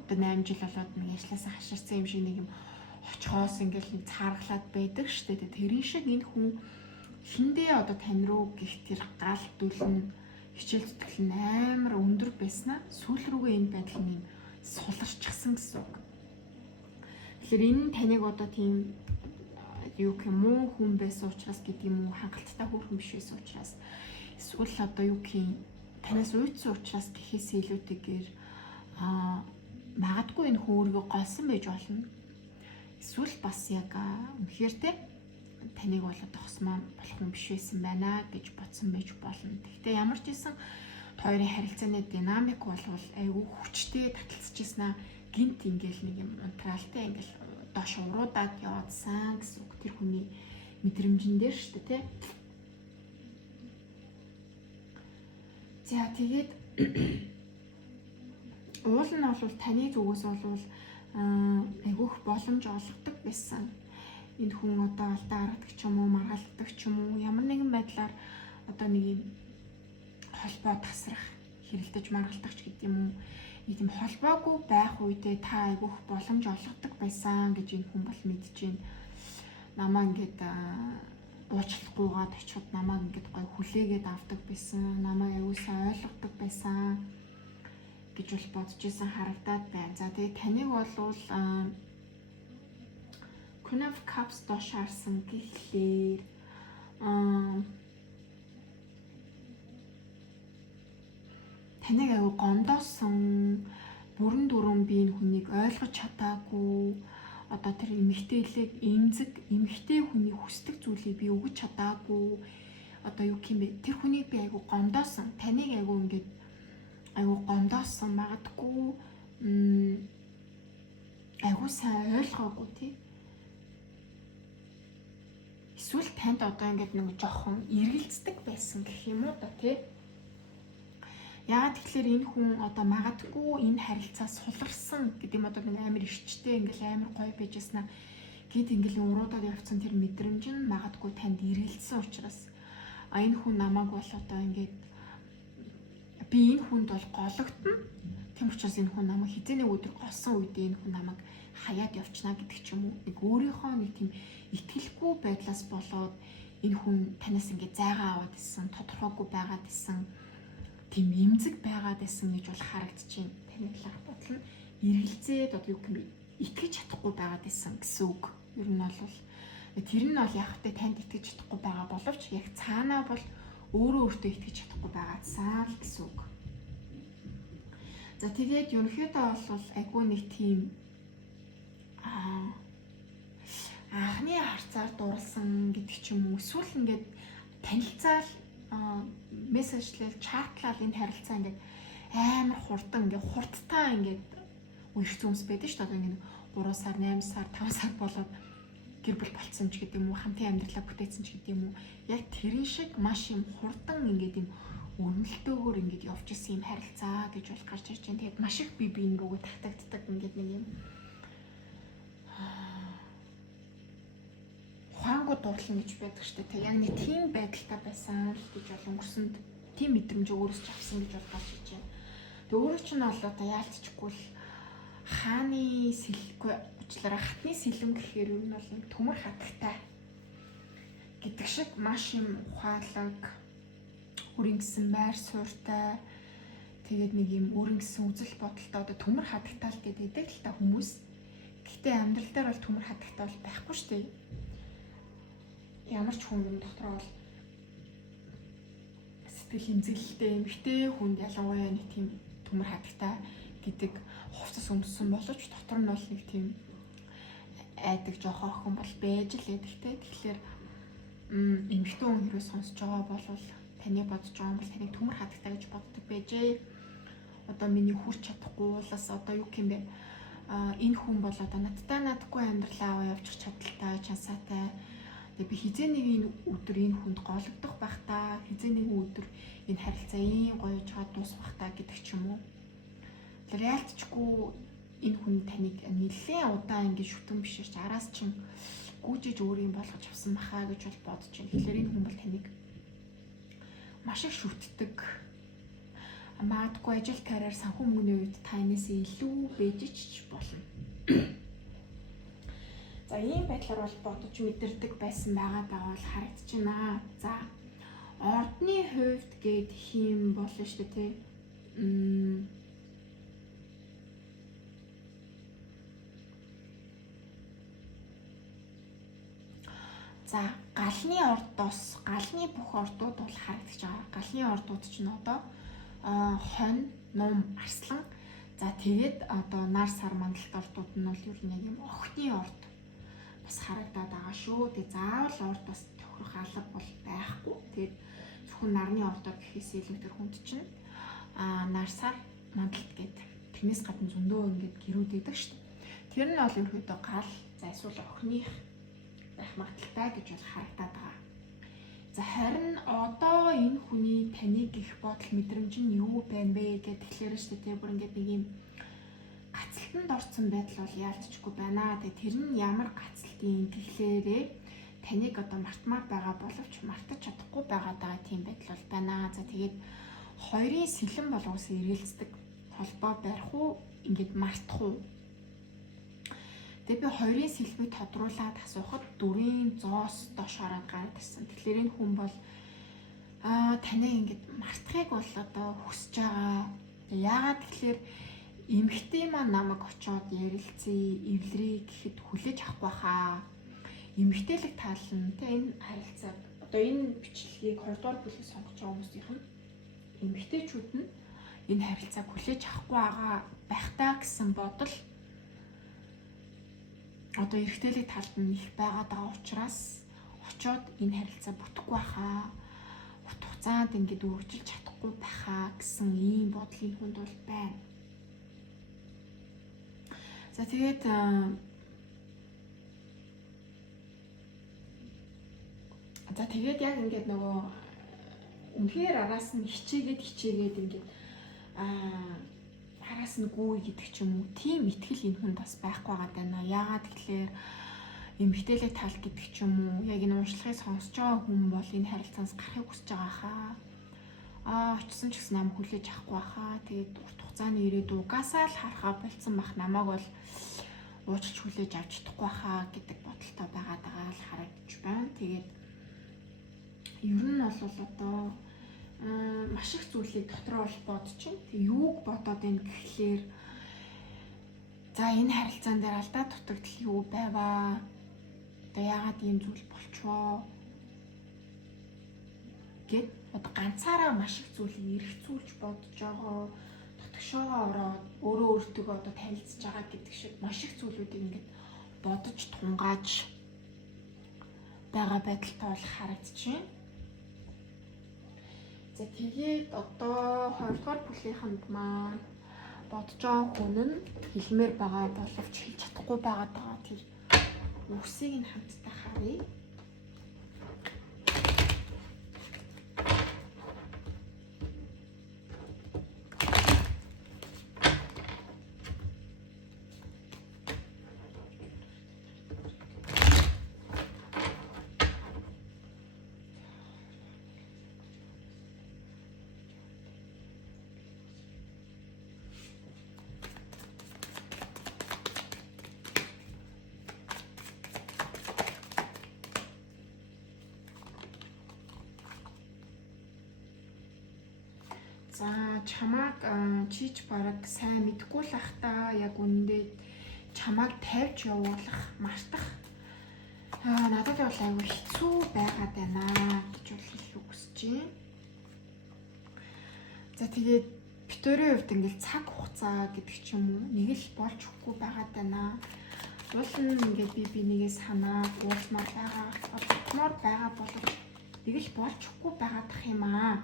одоо 8 жил болоод нэг ажлаасаа хаширсан юм шиг нэг юм очихоос ингээд нэг цааргалаад байдаг шүү дээ. Тэрийн шиг энэ хүн хиндээ одоо тань руу гих тэр гал дүлэн хичээл зүтгэл нь амар өндөр байснаа сүүл рүүгээ энэ байдал нь суларчсан гэсэн үг. Тэгэхээр энэ таныг одоо тийм юу юм уу хүн байсан учраас гэдэг юм уу хангалттай хөөрхөн биш байсан учраас Эсвэл одоо юу гэх юм танаас уйдсан учраас гэхээс илүүтэйгээр магадгүй энэ хүн өөрийгөө голсон байж болно. Эсвэл бас яг үнэхээр те таныг бол тохс маань болох юм биш байсан байна гэж бодсон байж болно. Гэхдээ ямар ч байсан хоёрын харилцааны динамик болвол айгүй хүчтэй таталцчихсан гинт ингээл нэг юм унтраалтай ингээл доош уруудаад яваадсан гэсэн үг. Тэр хүний мэдрэмжэн дээр шүү дээ, тэ. За тэгээд уул нь бол таны зүгээс бол айгүйх боломж олгодог байсан. Энэ хүн одоо алдаа гаргадаг ч юм уу, маргалддаг ч юм уу, ямар нэгэн байдлаар одоо нэг юм холбоо тасрах, хэрэлдэж маргалдах ч гэдэг юм уу. Нэг юм холбоогүй байх үедээ та айгүйх боломж олгодог байсан гэж энэ хүн бол мэдэж байна. Намаа ингээд уучлахгүйгээд очиод намаа ингээд гой хүлээгээд авдаг байсан. Намаа аюулсаа ойлгодог байсан гэж бол бодож исэн харагдаад байна. За тэгээ таныг болвол Queen of Cups доош харсан гэхлээр таныг аюу гомдоосон, бүрэн дүрэн би энэ хүнийг ойлгож чадаагүй, одоо тэр эмэгтэйлэг эмэгтэй хүний хүсдэг зүйлийг би өгч чадаагүй, одоо юу гэх юм бэ, тэр хүнийг би аюу гомдоосон, таныг аюу ингээд аюу гомдоосон, магадгүй аюу сайн ойлгоогүй тий. Эсвэл танд одоо ингээд нэг жоохон эргэлздэг байсан гэх юм уу да тий. Яагаад тэгэхээр энэ хүн одоо магадгүй энэ харилцаа суларсан гэдэг юм, одоо нэг амар ирчтэй ингээл амар гоё байжсна гэд ингээл уруудаад явцсан тэр мэдрэмж нь магадгүй танд эргэлзсэн учраас энэ хүн намайг бол одоо ингээд би энэ хүнд бол гологдно. Тэм учраас энэ хүн намайг хизээний өдөр голсон үедээ энэ хүн намайг хаяад явчна гэдэг ч юм уу. Нэг өөрийнхөө нэг тийм итгэлгүй байдлаас болоод энэ хүн танаас ингээд зайгаа аваад исэн, тодорхойгүй байгаад исэн, тийм эмзэг байгаад исэн гэж бол харагдаж байна. Таны талаар бодлоо эргэлзээд одоо юу гэмээ итгэж чадахгүй байгаад исэн гэсэн үг. Ер нь бол тэр нь бол яг хөтэ танд итгэж чадахгүй байгаа боловч яг цаанаа бол өөрөө өөртөө итгэж чадахгүй байгаадсан л гэсэн үг. За тэгээд ерөнхийдөө бол айгүй нэг тийм анхны харцаар дурлсан гэдэг ч юм уу, эсвэл ингээд танилцаал мессежлэл чатлал энэ харилцаа ингээд амар хурдан ингээд хурдтай ингээд үерх зүмс байдаг шүү дээ. Ингээд 3 сар, 8 сар, 5 сар болоод гэр бүл болцсон ч гэдэг юм уу, хамтын амьдралаа бүтээсэн ч гэдэг юм уу. Яг тэрэн шиг маш юм хурдан ингээд юм өрнөлтөөр ингээд явж исэн юм харилцаа гэж бол гарч ирж байна. Тэгээд маш их би энэ рүүгээ татагддаг ингээд нэг юм ухаангууд дуурлан гэж байдаг шүү дээ. Яг нэг тийм байдалтай байсан л гэж бол өнгөрсөнд тийм мэдрэмж өөрөөс ч авсан гэж бол гарч ирж байна. Тэгээд өөрөө ч нь бол одоо яалтчгүй л хааны сэлгүй уучлаарай, хатны сэлэм гэхээр юу нь бол төмөр хатагтай гэдэг шиг маш юм ухаалаг, өрийн гэсэн байр суурьтай, тэгээд нэг юм өрийн гэсэн үзэл бодолтой одоо төмөр хатагтай л гэдэг л та хүмүүс. Гэхдээ амьдрал дээр бол төмөр хатагтай бол байхгүй шүү дээ. Ямар ч хүн юм дотроо бол сэтгэл хэмзэлтэй эмэгтэй хүнд ялангуяа нэг тийм төмөр хатагтай гэдэг хувцас өмссөн боловч дотор нь бол нэг тийм айдаг жоохон охин бол байж л ядагтэй. Тэгэхээр эмэгтэй хүн хэрэг сонсож байгаа бол таны бодож байгаа юм бол таныг төмөр хатагтай гэж боддог байжээ. Одоо миний хүрч чадахгүй уулаас одоо юу юм бэ? Энэ хүн бол одоо надтай надгүй амьдралаа аваа явуучих чадaltaй, чансаатай. Тэгээ би хизээ нэг энэ өдөр энэ хүнд гологдох байх та, хизээ нэг өдөр энэ харилцаа ийм гоё жаад дуусах байх та гэдэг ч юм уу. Тэр яалтчгүй энэ хүн таныг нэлээд удаан ингэж шүтэн биширч араас чинь гүйжиж өөрийн болгож авсан баха гэж бол бодож байна. Тэгэхээр энэ хүн бол таныг маш их шүтдэг. Магадгүй ажил карьер санхүү мөнгөний үед танаас илүү байж ч болно. За ийм байдлаар бол бодож мэдэрдэг байсан байгаа бол харагдаж байна. За ордны хувьд гээд хийм болно шүү дээ, тий. За галны ордоос галны бүх ордууд бол харагдаж байгаа. Галны ордууд чинь одоо хонь, нум, арслан. За тэгээд одоо нар сар мандалт ордууд нь бол ер нь яг юм охины орд бас харагдаад байгаа шүү. Тэгээд заавал орд бас тохирох алба бол байхгүй. Тэгээд зөвхөн нарны ордоо гэхээс илүү тэр хүнд чинь нар сар мандалт гэдэг. Тэрнээс гадна зөндөө ингээд гэрүүд идэг шүү дээ. Тэр нь бол ерөөдөө гал, за эсвэл охиных байх магадaltaй гэж бол харагдаад байгаа. За харин одоо энэ хүний таны гих бодол мэдрэмж нь юу байна вэ гэдэг тэгэхээр шүү дээ. Бүр ингээд нэг юм гацалтанд орсон байдал бол яалтчгүй байна. Тэгээ тэр нь ямар гацалтын гэхлээрээ таныг одоо мартмаар байгаа боловч мартаж чадахгүй байгаа тийм байдал бол байна. За тэгээд хоёрын сэлэн болгоос ирэлцдэг холбоо барих уу, ингээд мартах уу? Тэгээ би хоёрын сэлбэг тодруулаад асуухад 4-ийн 100-аас доош хараад гараад ирсэн. Тэгэхээр энэ хүн бол таныг ингээд мартахыг бол одоо хүсэж байгаа. Яагаад тэгэхээр эмэгтэй маань намайг очиод ярилцъя, эвлэрээ гэхэд хүлээж авахгүй хаа. Эмэгтэйлэг тал нь тэ энэ харилцааг одоо энэ бичлэгийг 2 дугаар бүлгийг сонгож байгаа хүмүүсийнх нь эмэгтэйчүүд нь энэ харилцааг хүлээж авахгүй байгаа байх таа гэсэн бодол одоо эрэгтэйлэг талд нь их байгаад байгаа учраас очиод энэ харилцаа бүтэхгүй байхаа, урт хугацаанд ингээд үргэлжилж чадахгүй байхаа гэсэн ийм бодлын хүнд бол байна. За тэгээд яг ингээд нөгөө үнэхээр араас нь хичээгээд ингээд араас нь гүү гэдэг ч юм уу тийм итгэл энэ хүнд бас байхгүй байгаа даа. Яагаад тэгэхээр эмэгтэйлэг тал гэдэг ч юм уу яг энэ уншлагыг сонсож байгаа хүн бол энэ харилцаанаас гарахыг хүсэж байгаа хаа. Очсон ч гэсэн нам хүлээж авахгүй хаа. Тэгээд урт хугацааны ирээдүй угаасаа л харахаа болцсон бах намайг бол уучлж хүлээж авч чадахгүй хаа гэдэг бодолтой байгаад байгаа л харагдаж байна. Тэгээд ер нь бол одоо маш их зүйлийг дотроо бол бодож чинь. Тэг юуг бодоод байна гэхлээр за энэ харилцаан дээр алдаа дутагдал юу байваа? Одоо яагаад ийм зүйл болчихвоо? Гэт одоо ганцаараа маш их зүйлийг эргэцүүлж бодож байгаа, дотгошоогоо ороод өөрөө өөртөө одоо танилцж байгаа гэдэг шиг маш их зүйлүүдийг ингээд бодож тунгааж байгаа байдалтай бол харагдаж байна. За тэгээд одоо 2 дугаар бүлийнхэнд маань бодож байгаа хүн нь хэлмээр байгаа боловч хэлж чадахгүй байгаа тэр үгсийг нь хамтдаа харъя. За чамааг чийч бараг сайн мэдгүй л ах та яг үнэндээ чамааг тавьж явуулах, мартах надад бол айгүй хэцүү байгаад байна гэж бол хэлэх хүсэж байна. За тэгээд битүүрийн хувьд ингээл цаг хугацаа гэдэг ч юм уу нэг л болж өгөхгүй байгаад байна. Уул нь ингээд би нэгээ санаа уулмаар байгаа боловч нэг л болж өгөхгүй байгаад тах юм аа.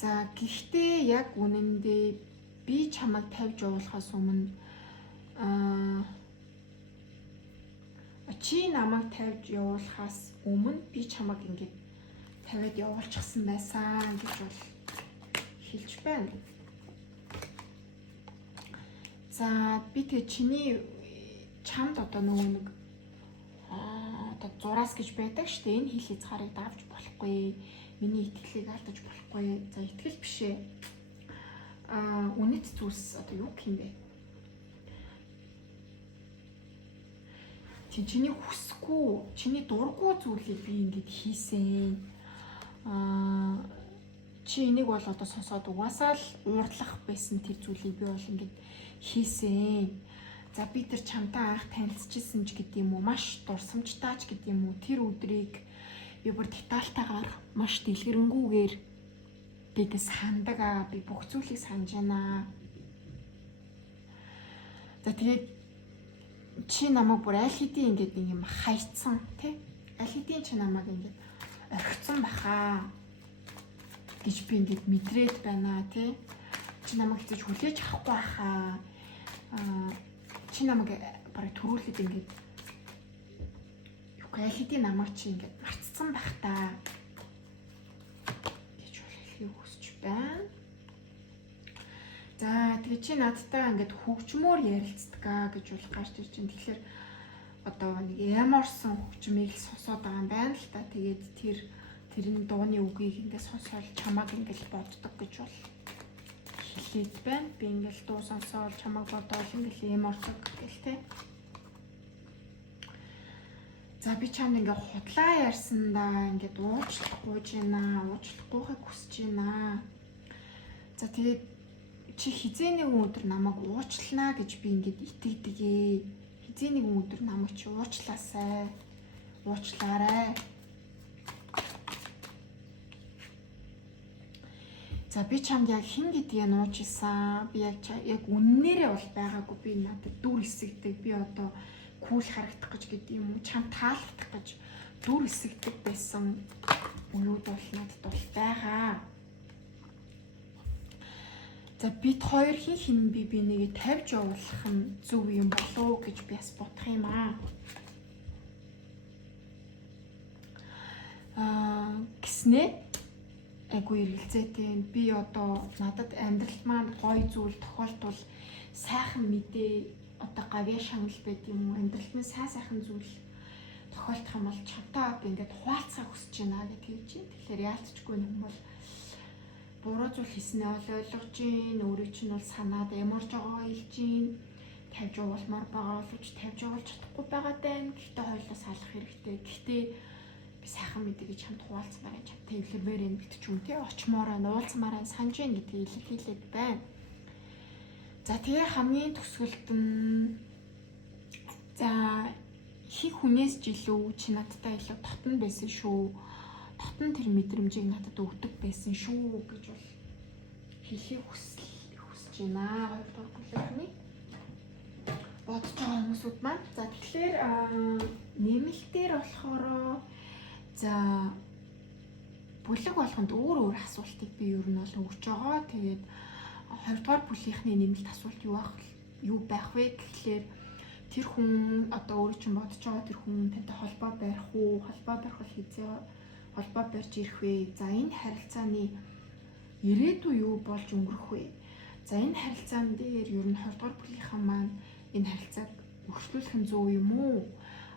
За гэхдээ яг үнэндээ би чамайг тавьж явуулахаас өмнө чи намайг тавьж явуулахаас өмнө би чамайг ингээд тавиад явуулчихсан байсан гэж бол хэлж байна. За би тэг чиний чамд одоо нөгөө нэг одоо зураас гэж байдаг шүү дээ. Энэ хил хязгаарыг давж болохгүй. Миний итгэлийг алдаж болохгүй. За итгэл биш ээ. Үнэт зүйлс одоо юу гэх юм бэ? Чиний хүсэхгүй, чиний дургүй зүйлийг би ингэж хийсэн. Чи энийг бол одоо сонсоод угаасаа л уурлах байсан тэр зүйлийг би бол ингэж хийсэн. За би тэр чамтай анх танилцчихсан ч гэдэг юм уу, маш дурсамжтай ч гэдэг юм уу, тэр өдрийг би бүр детальтайгаар маш дэлгэрэнгүйгээр бид сандаг аа, би бүх зүйлийг санаж байна. За тэгээд чи намайг бүр аль хэдийн ингээд юм хайцсан тий? Аль хэдийн чи намайг ингээд орхицсан баха гэж би ингээд мэдрээд байна тий? Чи намайг хэвчээ хүлээж авахгүй баха. Чи намайг барыг төрүүлээд ингээд аль хэдийн намайг чи ингээд марцсан байх та гэж хэлхийг хүсэж байна. За тэгээ чи надтай ингээд хөгжмөөр ярилцдаг гэж бол гарч ирж байна. Тэгэхээр одоо нэг ямарсан хөгжмийг сонсоод байгаа юм байна л та. Тэгээд тэрний дууны үгийг ингээд сонсоод чамааг ингээд боддог гэж бол хэлээд байна. Би ингээд дуу сонсоод чамааг бодоод ингээд ямарсан гэх тээ. За би чамд ингээд худлаа ярьсандаа ингээд уучлах гуйж байна, уучлахгүйхийг хүсэж байна. За тэгээд чи хизээ нэг өдөр намайг уучлана гэж би ингээд итгэдэг. Хизээ нэг өдөр намайг чи уучлаасай. Уучлаарай. За би чамд яг хэн гэдгийг нуужсан. Би яг үннээрээ бол байгаагүй. Би надад дүр эсэгдэг. Би одоо кул харагдах гэж гэдэг юм уу? Чам таалагдах гэж дүр эсэгдэг байсан үеуд бол надад бол байгаа. За бид хоёр хин би нэгээ тавьж явуулах нь зөв юм болов гэж би бас бодох юм аа. Гэснээ айгу эргэлзээтэй. Би одоо надад амьдралд маань гоё зүйл тохиолдвол сайхан мэдээ одоо гавья шанал байт юм уу? Амьдралд маань сайхан зүйл тохиолдох юм бол чамтай би ингээд хуваалцахыг хүсэж байна гэдэг чинь. Тэгэхээр яалтчгүй юм бол буруу зүйл хийснээ ойлгож гин, өөрөө чинь бол санаад ямарч байгаагаа хэлж гин, тавьж явуулмаар байгаа боловч тавьж явуулж чадахгүй байгаа даа. Гэхдээ хоёулаа салах хэрэгтэй. Гэхдээ би сайхан мэдээ гэж хамт хуваалцмаар энэ чамтай эвлэмээр юм бит ч юм тий очмоороо нуулцмаараа санаж гин гэдгийг илэрхийлээд байна. За тэгээ хамгийн төсгөлд нь за хий хүнээс ч илүү чи надтай илүү дотн байсан шүү. Дотн тэр мэдрэмжийг надад өгдөг байсан шүү гэж бол хэлхийг хүсэж байна. Хоёрдугаар бүлэгний бодож байгаа хүмүүсүүд маань. За тэгэхээр нэмэлтээр болохоор за бүлэг болгонд өөр асуултыг би ер нь бол өгч байгаа. Тэгээд 2 дугаар бүлийнхний нэмэлт асуулт юу байх вэ гэхлээр тэр хүн одоо өөрөө чинь бодож байгаа тэр хүн тантай холбоо барих уу? Холбоо барих бол хизээ холбоо барьж ирэх вэ? За энэ харилцааны ирээдүй юу болж өнгөрөх вэ? За энэ харилцаан дээр ер нь 2 дугаар бүлийнхэн маань энэ харилцааг өргөжлүүлэх нь зөв юм уу?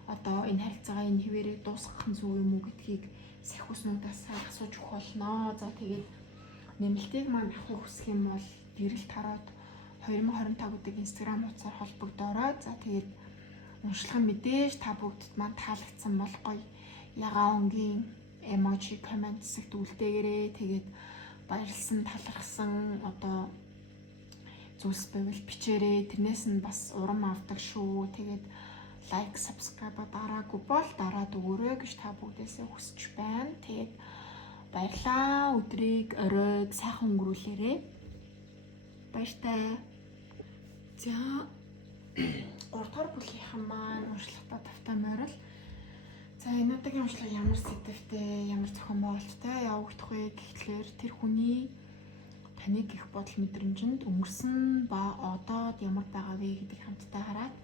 Одоо энэ харилцаагаа энэ хിവэрээ дуусгах нь зөв юм уу гэдгийг сахиуснуудаас асууж өгөх болно. За тэгээд нэмэлтийг маань авахыг хүсэх юм бол гэрэл тараад 2025 гэдэг Instagram хуудасаар холбогдоорой. За тэгээд уншлах нь мэдээж та бүгдд маань таалагдсан бол гоё ягаа өнгийн эможи комент хэсэгт үлдээгээрээ. Тэгээд баярлсан, талархсан одоо зүйлс байвал бичээрэй. Тэрнээс нь бас урам авдаг шүү. Тэгээд лайк, subscribe дараагүй бол дараад өгөөрэй гэж та бүгдээсээ хүсэж байна. Тэгээд баярлалаа. Өдрийг оройг сайхан өнгөрүүлээрэй. Баяртай. За 3 дугаар бүлийнхэн маань уншлагатай тавтай морил. За энэ удаагийн уншлага ямар сэдвтэй, ямар зохион байгуулалттай явагдах вэ гэхлээр тэр хүний таны гих бодол мэдрэмжинд өнгөрсөн ба одоод ямар байгаа вэ гэдгийг хамтдаа хараад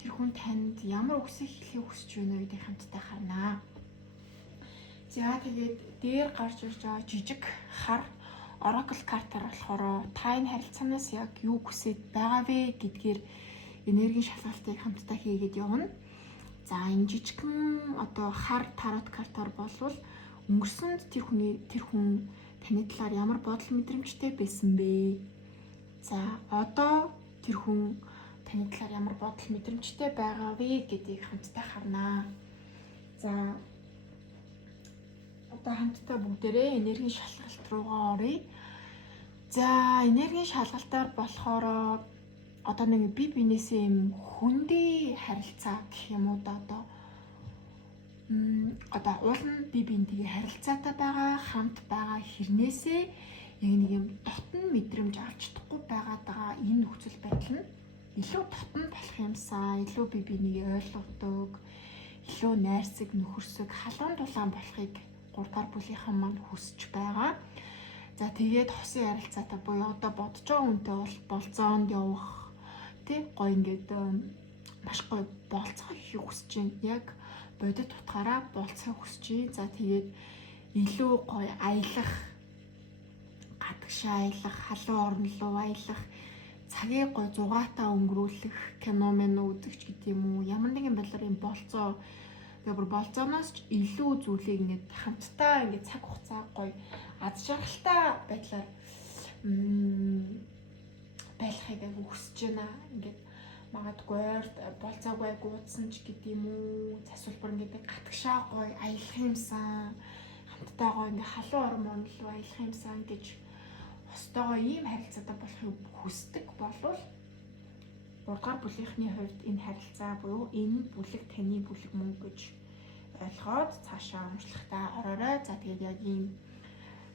тэр хүн танд ямар үгсийг хэлхийг хүсэж байна гэдгийг хамтдаа харнаа. За тэгээд дээр гарч ирж байгаа жижиг хар Oracle картаар болохоор та энэ харилцаанаас яг юу хүсэж байгаа вэ гэдгээр энергийн шалгалтыг хамтдаа хийгээд явна. За энэ жижигхэн одоо хар тарот картаар болвол өнгөрсөнд тэр хүн таны талаар ямар бодол мэдрэмжтэй байсан бэ? За одоо тэр хүн таны талаар ямар бодол мэдрэмжтэй байгаа вэ гэдгийг хамтдаа харнаа. За одоо хамтдаа бүгдээрээ энергийн шалгалт руугаа оръё. За энергийн шалгалтаар болохоор одоо нэг би бинээсээ юм хүндий харилцаа гэх юм уу да одоо уул нь би бинтийгээ харилцаатай байгаа, хамт байгаа хэрнээсээ яг нэг юм дотн мэдрэмж авч чадахгүй байгаа энэ нөхцөл байдал нь илүү дотн болох юмсан, илүү би бинийг ойлгодог, илүү найрсаг, нөхөрсөг, халуун дулаан болохыг 3 дугаар бүлийнхэн маань хүсэж байгаа. За тэгээд хосын харилцаатай буюу одоо бодож байгаа хүнтэй бол болцоонд явах тий гоё ингээд маш гоё болцоо хийхийг хүсэж байна. Яг бодит утгаараа болцоо хүсэж байна. За тэгээд илүү гоё аялах, гадагшаа аялах, халуун орн руу аялах, цагийг гоё зугаатаа өнгөрүүлэх, кино мэн үзэгч гэдэг юм уу. Ямар нэгэн байдлаар юм болцоо тэгвэр болцооноос ч илүү зүйлийг ингээд хамтдаа ингээд цаг хугацаа гоё аз жаргалтай байдлаар байлахыг хүсэж байна. Ингээд магадгүй болцоогүй гуудсан ч гэдэг юм уу. Засварбар ингээд гадагшаа гоё аялах юмсан, хамтдаа гоё ингээд халуун орн руу аялах юмсан гэж остойгоо ийм харилцаатай болохыг хүсдэг болвол 3 дугаар бүлийнхний хувьд энэ харилцаа буюу энэ бүлэг таны бүлэг мөн гэж ойлгоод цаашаа уншлахтаа ороорой. За тэгээд яг ийм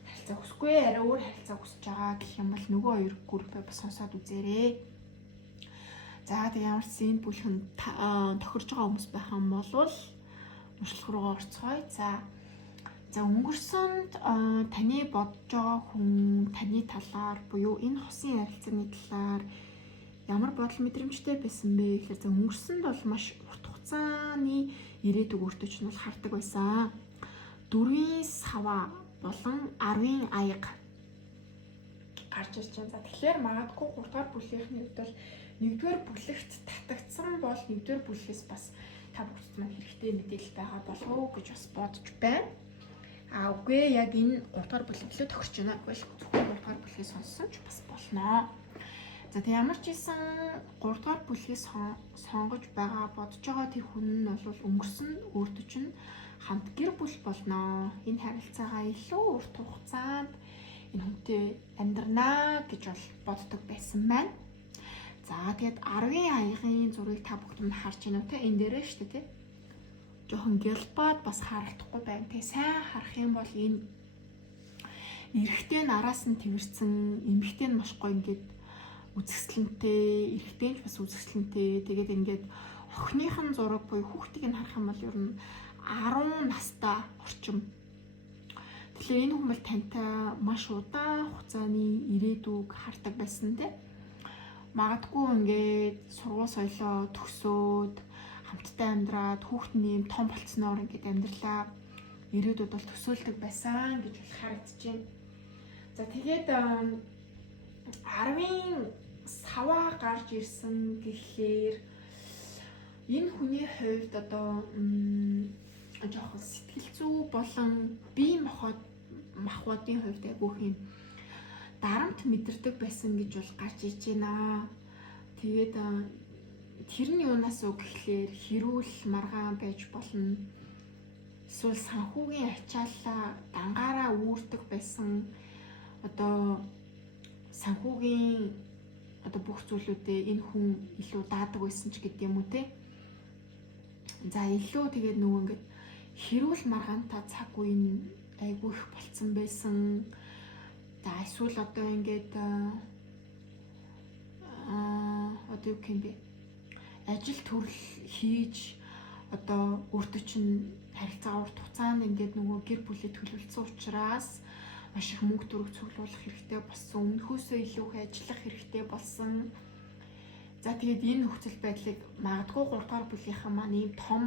харилцаа хүсгүй арай өөр харилцаа хүсэж байгаа гэх юм бол нөгөө хоёр группээ бас сонсоод үзээрэй. За тэгээд ямар ч энэ бүлхэн тохирж байгаа хүмүүс байх юм бол уншлах руугаа орцгоё. За өнгөрсөнд таны бодож байгаа хүн таны талаар буюу энэ хосын харилцааны талаар ямар бодол мэдрэмжтэй байсан бэ гэхээр за өнгөрсөнд бол маш урт хугацааны ирээдүг өөртөө ч нь бол хардаг байсан. 4-ийн сава болон 10-ийн аяга гарч ирж байна. За тэгэхээр магадгүй 3 дугаар бүлгийнхний хувьд бол 1-р бүлэгт татагдсан бол 1-р бүлгээс бас та бүгд маань хэрэгтэй мэдээлэл байгаа болов уу гэж бас бодож байна. Үгүй яг энэ 3 дугаар бүлэглөө тохирч байна. Үгүй зөвхөн 3 дугаар бүлгийг сонссон ч бас болно. За тэг ямар ч ийсэн 3 дугаар бүлгээс сонгож байгаа бодож байгаа тэр хүн нь бол өнгөрсөн өөртөө чинь хамт гэр бүл болно. Энэ харилцаагаа илүү урт хугацаанд энэ хүнтэй амьдрнаа гэж бол боддог байсан байна. За тэгээд 10-ийн аягийн зургийг та бүгд нь харж байна уу те? Энэ дээрээ шүү дээ те. Жохон гэлбод бас харагдахгүй байна. Тэг сайн харах юм бол энэ эрэгтэй нараас нь тэрсэн, эмэгтэй нь маш гоё ингээд үзэсгэлэнтэй, эрэгтэй нь бас үзэсгэлэнтэй. Тэгээд ингээд охиных нь зураг буюу хүүхдийг нь харах юм бол ер нь 10 настай орчим. Тэгэхээр энэ хүмүүс тантай маш удаан хугацааны ирээдүг хардаг байсан те. Магадгүй ингээд сургууль соёлоо төгсөөд хамтдаа амьдраад хүүхдний юм том болцсноор ингээд амьдралаа ирээдүйд бол төсөөлдөг байсан гэж бол харагдаж байна. За тэгээд 10-ийн саваа гарч ирсэн гэхээр энэ хүний хувьд одоо жоохон сэтгэл зүй болон бие махбодын хувьд айгүйх юм дарамт мэдэрдэг байсан гэж бол гарч иж байна. Тэгээд тэр нь юунаас үг гэхлээр хэрүүл маргаан байж болно. Эсвэл санхүүгийн ачааллаа дангаараа үүрдэг байсан одоо санхүүгийн одоо бүх зүйлүүдээ энэ хүн илүү даадаг байсан ч гэдэг юм уу те. За илүү тэгээд нөгөө ингээд хэрүүл маргаантай цаг үе нь айгүй их болцсон байсан. За эсвэл одоо ингээд одоо юу юм бэ? Ажил төрөл хийж одоо өөртөө чинь харилцаа урт хугацаанд ингээд нөгөө гэр бүлээ төлөвлөсөн учраас маш их мөнгө төгрөг цуглуулах хэрэгтэй болсон. Өмнөхөөсөө илүү их ажиллах хэрэгтэй болсон. За тэгээд энэ нөхцөл байдлыг магадгүй 3 дугаар бүлийнхэн маань ийм том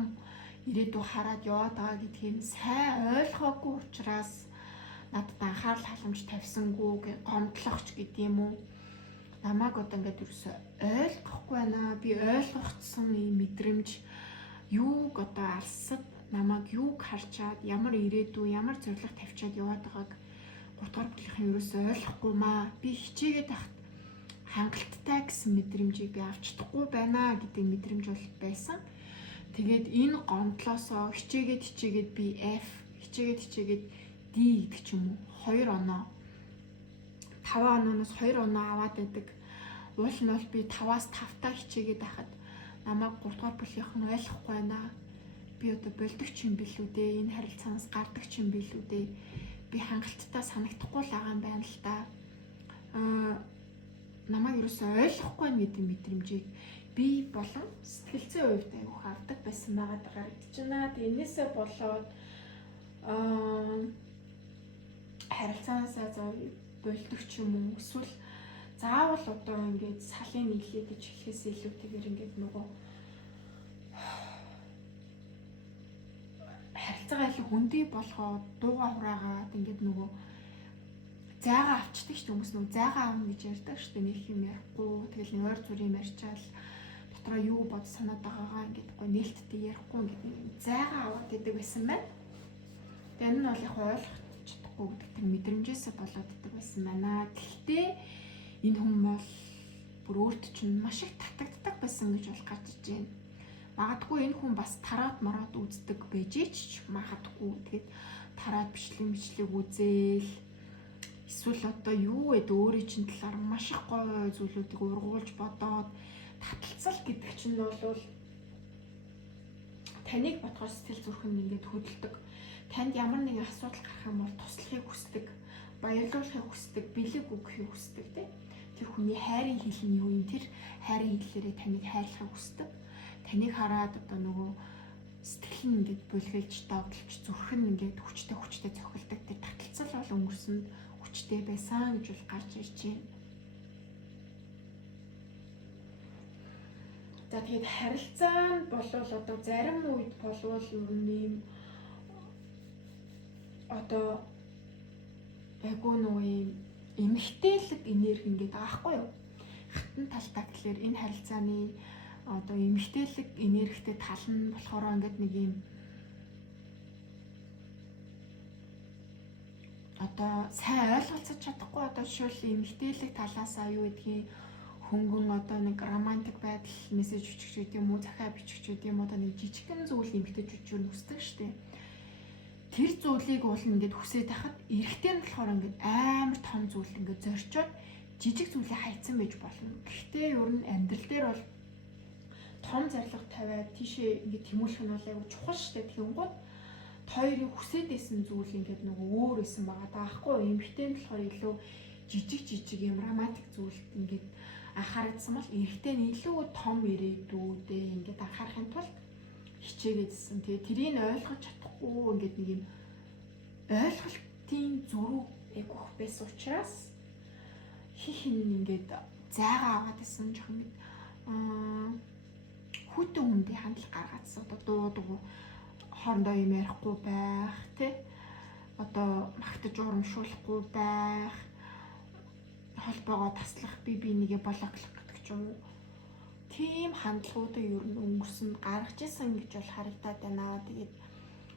ирээдүй хараад яваад байгаа гэдгийг сайн ойлгоогүй учраас надад анхаарал халамж тавьсангүй гомдлохч гэдэг юм уу. Намайг одоо ингээд ерөөсөй ойлгохгүй байна. Би ойлгоцсон юм мэдрэмж юуг одоо алсад намайг юуг харчаад ямар ирээдүй, ямар зорилго тавьчаад яваад байгааг 3 дугаар бүлийнхэн ерөөсөй ойлгохгүй маа. Би хичээгээд байхад хангалттай гэсэн мэдрэмжийг би авч чадахгүй байна гэдэг мэдрэмж бол байсан. Тэгээд энэ гомдлоосоо хичээгээд би F, хичээгээд D гэдэг ч юм уу 2 оноо 5 онооноос 2 оноо аваад байдаг Уул нь бол би 5-аас 5 хичээгээд байхад намайг 3 дугаар бүлгийнхэн ойлгохгүй байна. Би одоо болдогч юм билүү дээ. Энэ харилцаанаас гардагч юм билүү дээ. Би хангалттай санагдахгүй л байгаа юм байна л да. Намайг ерөөсөй ойлгохгүй гэдэг мэдрэмжийг би болон сэтгэл зүйн хувьд аюух авдаг байсан байгаа гарагдчихна. Энээсээ болоод харилцаанаасаа болдогч юм уу эсвэл заавал одоо ингээд салын нийлээ гэж хэлэхээс илүүтэйгээр ингээд нөгөө харилцаагаа илүү хөндий болгоод дууга хураагаад ингээд нөгөө зайгаа авчдаг шүү дээ хүмүүс нөгөө зайгаа авна гэж ярьдаг шүү дээ нэг юм ярихгүй тэгэл нэг ойр зүрийн ярьчаал дотроо юу бод санаад байгаагаа ингээд гоо нээлттэй ярихгүй ингээд зайгаа аваад идэг байсан байна. Тэгээ энэ нь бол яг ойлгох чадахгүй гэдэг мэдрэмжээсээ болоод идэг байсан байна. Гэхдээ энэ хүн бол бүр өөрт чинь маш их татагддаг байсан гэж бол гарч иж байна. Магадгүй энэ хүн бас тараад мараад үздэг байж ч магадгүй тэгээд тараад бичлэг үзээл эсвэл одоо юу вэ өөрийн чинь талаар маш их гоё зүйлүүдийг ургуулж бодоод таталцал гэдэг чинь бол таныг бодгоор сэтгэл зүрх нь ингээд хөдөлдөг. Танд ямар нэгэн асуудал гарах юм бол туслахыг хүсдэг, баярлуулахыг хүсдэг, бэлэг өгөхийг хүсдэг тийм. Тэр хүний хайрын хэл нь юу юм? Тэр хайрын хэллээрээ таныг хайрлахыг хүсдэг. Таныг хараад одоо нөгөө сэтгэл нь ингээд бүлгэлж догдолж зүрх нь ингээд хүчтэй цохилдог. Тэр таталцал бол өнгөрсөнд хүчтэй байсан гэж бол гарч ирж байна. За тэгээд харилцаа нь болвол одоо зарим үед болвол юм одоо айгуу нөгөө юм эмгтээлэг энерги ингээд байгаа хгүй юу? Хатан талтай гэхэлэр энэ харилцааны одоо эмгтээлэг энергитэй тал нь болохоор ингээд нэг юм одоо сайн ойлголцож чадахгүй одоо жишээл эмгтээлэг талаасаа юу гэдгийг хөнгөн одоо нэг романтик байдал мессеж өчгч гэдэг юм уу захиа бичих гэдэг юм одоо нэг жижигхэн зүйл эмгтэж өчүүр хүсдэг штеп. Тэр зүйлийг уул ингээд хүсээд тахад эрэгтэй нь болохоор ингээд амар том зүйл ингээд зорчоод жижиг зүйлээ хайцсан байж болно. Гэхдээ ер нь амьдрал дээр бол том зорилго тавиад тийшээ ингээд тэмүүлэх нь бол айгүй чухал штеп. Тэгэнгүүт хоёрын хүсээд байсан зүйл ингээд нөгөө өөр байсан байгаа даахгүй. Эмэгтэй нь болохоор илүү жижиг юм романтик зүйлд ингээд анхаарсан бол эрэгтэй нь илүү том ирээдүйдээ ингээд анхаарахын тулд хичээгээдсэн. Тэгээ тэрийг ойлгож чадахгүй ингээд нэг юм ойлголтын зөрүү айгүйх байсан учраас хин ингээд зайгаа аваад исэн жоохон ингээд хүйтэн хүндий хандлага гаргаадсан. Одоо дуу хоорондоо юм ярихгүй байх тий. Одоо магтаж урамшуулахгүй байх. Холбоогоо таслах бие бинийгээ блоклох гэдэг ч юм уу. Тийм хандлагуудыг ер нь өнгөрсөнд гаргаж исэн гэж бол харагдаад байна. Тэгээд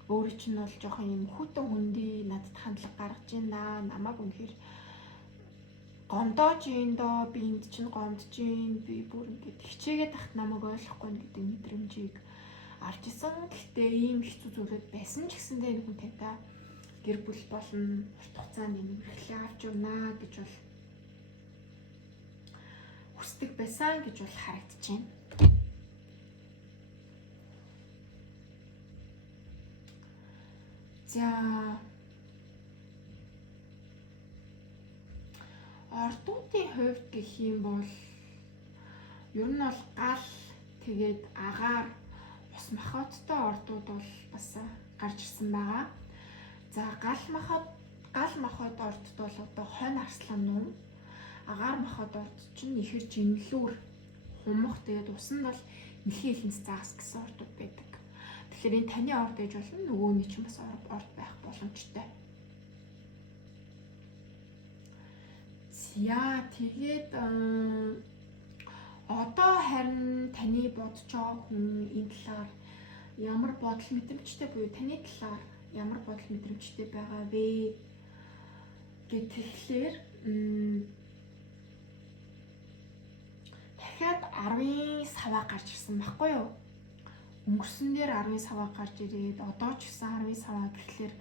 өөрөө чинь бол жоохон юм хүйтэн хүндий надад хандлага гаргаж байна. Намайг үнэхээр гомдоож ийн доо би энд чинь гомдож ийн би бүр ингээд хичээгээд тахт намайг ойлгохгүй гэдэг мэдрэмжийг авч исэн. Гэхдээ ийм хэцүү зүйлүүд байсан ч гэсэндээ энэ хүн тантай гэр бүл болно урт хугацаанд юм эхлээ авч явна гэж бол хүсдэг байсан гэж бол харагдаж байна. За ордуудын хувьд гэх юм бол ер нь бол гал тэгээд агаар ус махбодтой ордууд бол бас гарч ирсэн байгаа. За гал махбод ордод бол одоо хонь арслан нум, агаар махбод орд чинь ихэр жинлүүр хумх тэгээд усанд бол нэлхийн хилэнц заагс гэсэн ордууд байдаг. Тэгэхээр энэ таны орд ээж болно нөгөөний чинь бас орд байх боломжтой. Яа тэгээд одоо харин таны бодож байгаа хүн энэ талаар ямар бодол мэдрэмжтэй буюу таны талаар ямар бодол мэдрэмжтэй байгаа вэ гэхлээр дахиад 10 саваа гарч ирсэн баггүй юу? Өнгөрсөн дээр 10 саваа гарч ирээд одоо ч гэсэн 10 саваа гэхлээр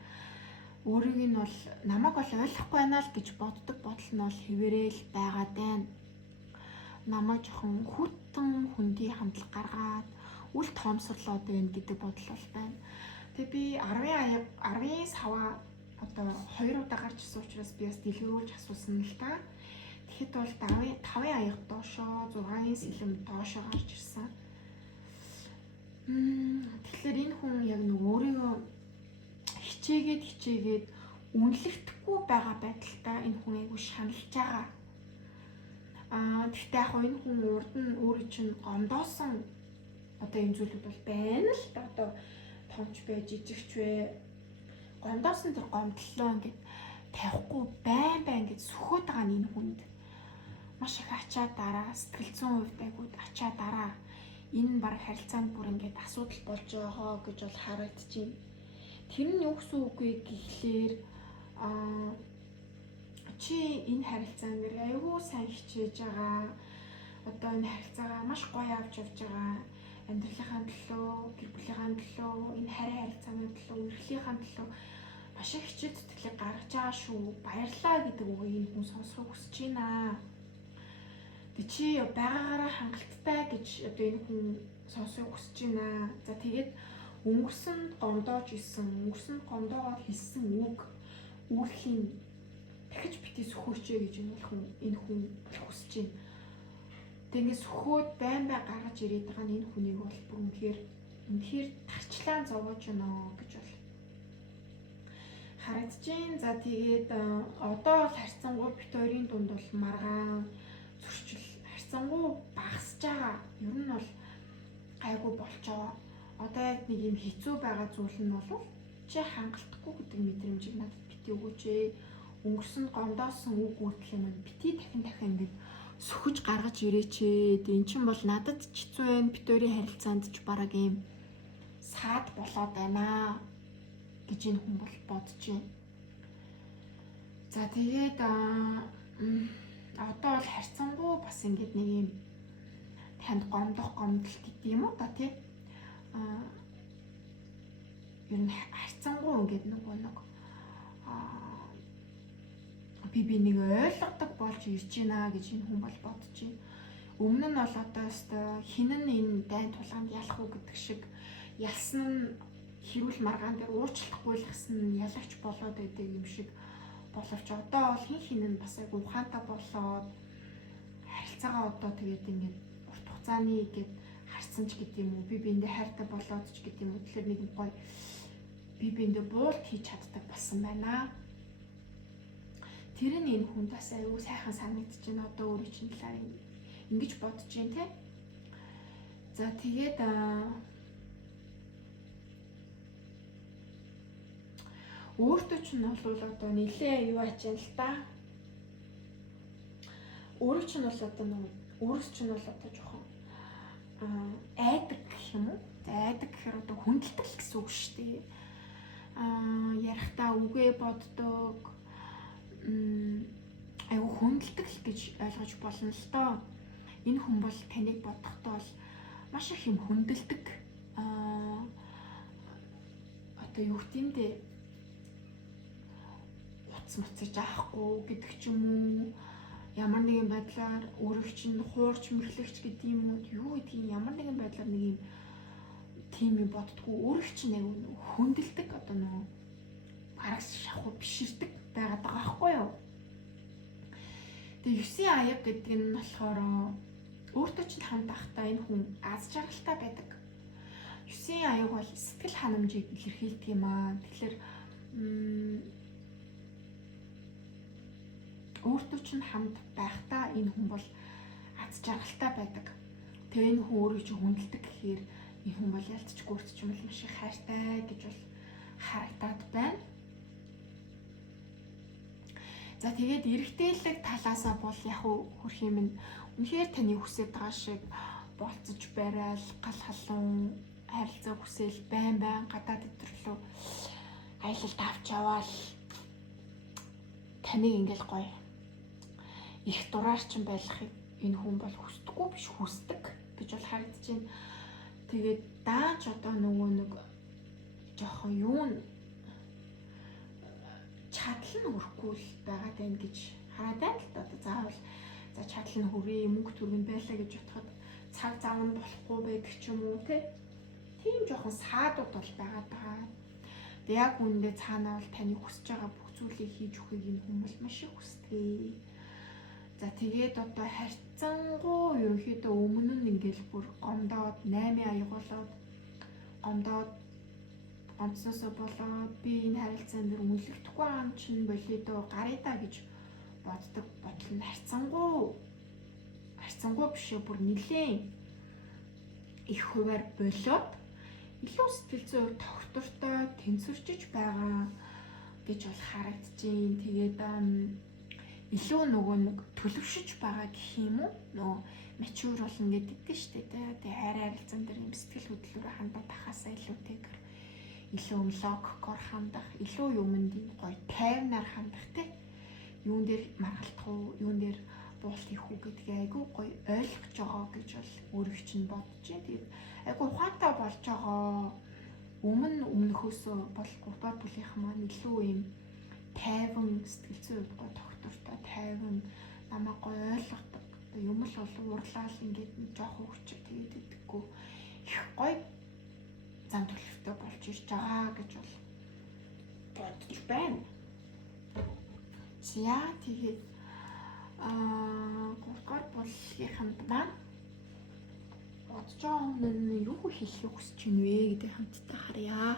өөрийг нь бол намайг бол ойлгохгүй байна л гэж боддог бодол нь бол хэвээрэл байгаа даа. намайг жоохон хүйтэн хүндий хандлага гаргаад үл тоомсорлоод байна гэдэг бодол бол байна. Тэгээ би 10 сава одоо 2 удаа гарч ирсэн учраас би бас дэлгэрүүлж асуусан л та. Тэгэхэд бол 5 аяга доошоо 6 сэлэм доошоо гарч ирсэн. Тэгэхээр энэ хүн яг нэг өөрийгөө хичээгээд үнэлэхдэггүй байгаа байдалтай энэ хүн айгүй шаналж байгаа. Гэхдээ яг энэ хүн урд нь өөрөө чинь гомдоосон одоо энэ зүйлүүд бол байна л да. Одоо томч бай, жижигч бай. Гомдоосон тэр гомдлоо ингээд тавихгүй байн ингээд сөхөөд байгаа энэ хүнд маш их ачаа дараа, сэтгэл зүйн хувьд айгүй ачаа дараа энэ баг харилцаанд бүр ингээд асуудал болж байгаа гэж бол харагдчихэв. Тэр нь юу гэсэн үг вэ гэхлээр чи энэ харилцаанд айгүй сайн хичээж байгаа. Одоо энэ харилцаагаа маш гоё авч явж байгаа. Амьдралынхаа төлөө, гэр бүлийнхаа төлөө, энэ харийн харилцааны төлөө, эрхлийнхаа төлөө маш их хичээл зүтгэлийг гаргаж байгаа шүү. Баярлалаа гэдэг үгийг энэ хүн сонсох хүсэж байна. Тэг чи байгаагаараа хангалттай гэж одоо энэ хүн сонсох хүсэж байна. За тэгээд өнгөрсөнд гомдоогоод хэлсэн үгхийн дахиж бити сөхөөч гэж энэ хүн хүсэж байна. Тэнгээс сөхөөд байн гаргаж ирээд байгаа энэ хүнийг бол бүр үнэхээр тарчлаа зовоож байна гэж бол харагдаж байна. За тэгээд одоо бол харьцангуй бит хоёрын дунд бол маргаан зөрчил харьцангуй багасж байгаа. Ер нь бол гайгүй болж байгаа. Одоо яг нэг юм хэцүү байгаа зүйл нь бол чи хангалтгүй гэдэг мэдрэмжийг надад бити өгөөч ээ. Өнгөрсөнд гомдоосон үг үйлдэл юм бити дахин ингээд сөхөж гаргаж ирээч ээ. Энд чинь бол надад ч хэцүү байна. Бит хоёрын харилцаанд ч бараг юм саад болоод байна гэж энэ хүн бол бодож байна. За тэгээд одоо бол харьцангуй бас ингээд нэг юм танд гомдол гэдэг юм уу та тий. Ер нь харьцангуй ингээд нэг би нэг ойлгодог болж ирж байна гэж энэ хүн бол бодож байна. Өмнө нь бол одоо хинэн энэ дайн тулгаанд ялах уу гэдэг шиг ялсан нь хэрүүл маргаан дээр уучлахгүй л гисэн ялагч болоод байдаг юм шиг боловч одоо бол хинэн бас айгу ухаантай болоод харилцаагаа одоо тэгээд ингээд урт хугацааны гээд харсан ч гэдэг юм уу би биэндээ хайртай болоод ч гэдэг юм уу тэгэхээр нэг гоё би биэндээ буулт хийж чаддаг болсон байна. Тэр нь энэ хүн бас айгүй сайхан санагдаж байна. Одоо өөрөө чинь талаар ингэж бодож байна те. За тэгээд өөртөө ч нь бол одоо нэлээ юу ачаал л да. Өөрөөр ч нь бол одоо жоохон айдаг гэх юм уу? Айдаг гэхээр одоо хүндэлдэг гэсэн үг шүү дээ. Ярихтаа үгээ боддог айгүй хүндэлдэг л гэж ойлгож болно л доо. Энэ хүн бол таныг бодохдоо бол маш их юм хүндэлдэг. Одоо юу гэмдэ уцмацаж авахгүй гэдэг ч юм уу. Ямар нэгэн байдлаар өөрөг чинь хуурч мэхлэгч гэдэг юм уу юу гэдгийг ямар нэгэн байдлаар нэг юм тийм юм боддгоо өөрөг чинь айгүй хүндэлдэг одоо нөгөө гараас шахуу биширдэг байгаад байгаа байхгүй юу. Тэгээ 9 аяг гэдэг нь болохоор өөртөө ч хамт байхдаа энэ хүн аз жаргалтай байдаг. 9 аяг бол сэтгэл ханамжийг илэрхийлдэг юм аа. Тэгэхээр өөртөө ч хамт байхдаа энэ хүн бол аз жаргалтай байдаг. Тэгээ энэ хүн өөрөө ч хүндэлдэг гэхээр энэ хүн бол ялцчгүй өөрт ч юм бол маш их хайртай гэж бол харагдаад байна. За тэгээд эрэгтэйлэг талаасаа бол яг хөрх юм нь үнэхээр таны хүсэж байгаа шиг болцож барайл гал халуун харилцаа хүсэл байн гадаад төрлөө аялалд авч яваал таныг ингээл гоё их дураарчин байлгахыг энэ хүн бол хүсдэггүй биш хүсдэг гэж бол харагдаж байна. Тэгээд дааж одоо нөгөө нэг жоохон юу н чадал нь өрөхгүй л байгаад байна гэж хараад байна л да. Заавал За чадал нь хүрээ мөнгө төргөн байлаа гэж бодоход цаг зав нь болохгүй байдаг ч юм уу те. Тийм жоохон саадууд бол байгаад байгаа. Яг үүндээ цаанаа бол таны хүсэж байгаа бүх зүйлийг хийж өгөхийг энэ хүмүүс маш их хүсдэг. За тэгээд одоо харьцангуй ерөнхийдөө өмнө нь ингээл бүр гомдоод 8 аягуулаад гомдоод онцносоо болоод би энэ харилцаанд дэр үнэлэгдэхгүй ам чинь болидоо гарыдаа гэж боддог бодол нь харьцангуй бишээ бүр нэлээд их хуваар болоод илүү сэтгэл зүйн тогтвортой тэнцвэрчж байгаа гэж бол харагдчихээн. Тэгээд илүү нөгөө нэг төлөвшөж байгаа гэх юм уу? Нөгөө mature болно гэдэг шүү дээ. Тэгээ хайр харилцаан дээр юм сэтгэл хөдлөлөөр хандаад тахаасаа илүүтэйгээр илүү логикоор хандах, илүү юмд гоё тайвнаар хандах те. Юун дээр маргалтах уу, юун дээр буулт хийх үү гэдгийг айгүй гоё ойлгож байгаа гэж бол өөрөө чинь бодож байна. Тэгээд айгүй ухаантай болж байгаа. Өмнөхөөсөө бол 3 дугаар бүлийнхэн маань илүү юм тайван сэтгэл зүйн гоё тогтвортой тайван намайг гоё ойлгодог. Юм л бол уурлал ингээд жоох хөвчөд тэгээд идэггүй их гоё зам төлөвтэй болж ирж байгаа гэж бол бодож байна. За тэгээд 3 дугаар бүлгийнхэнд маань бодож байгаа хүн нь юу хэлхийг хүсэж байна вэ гэдэг хамтдаа харъя.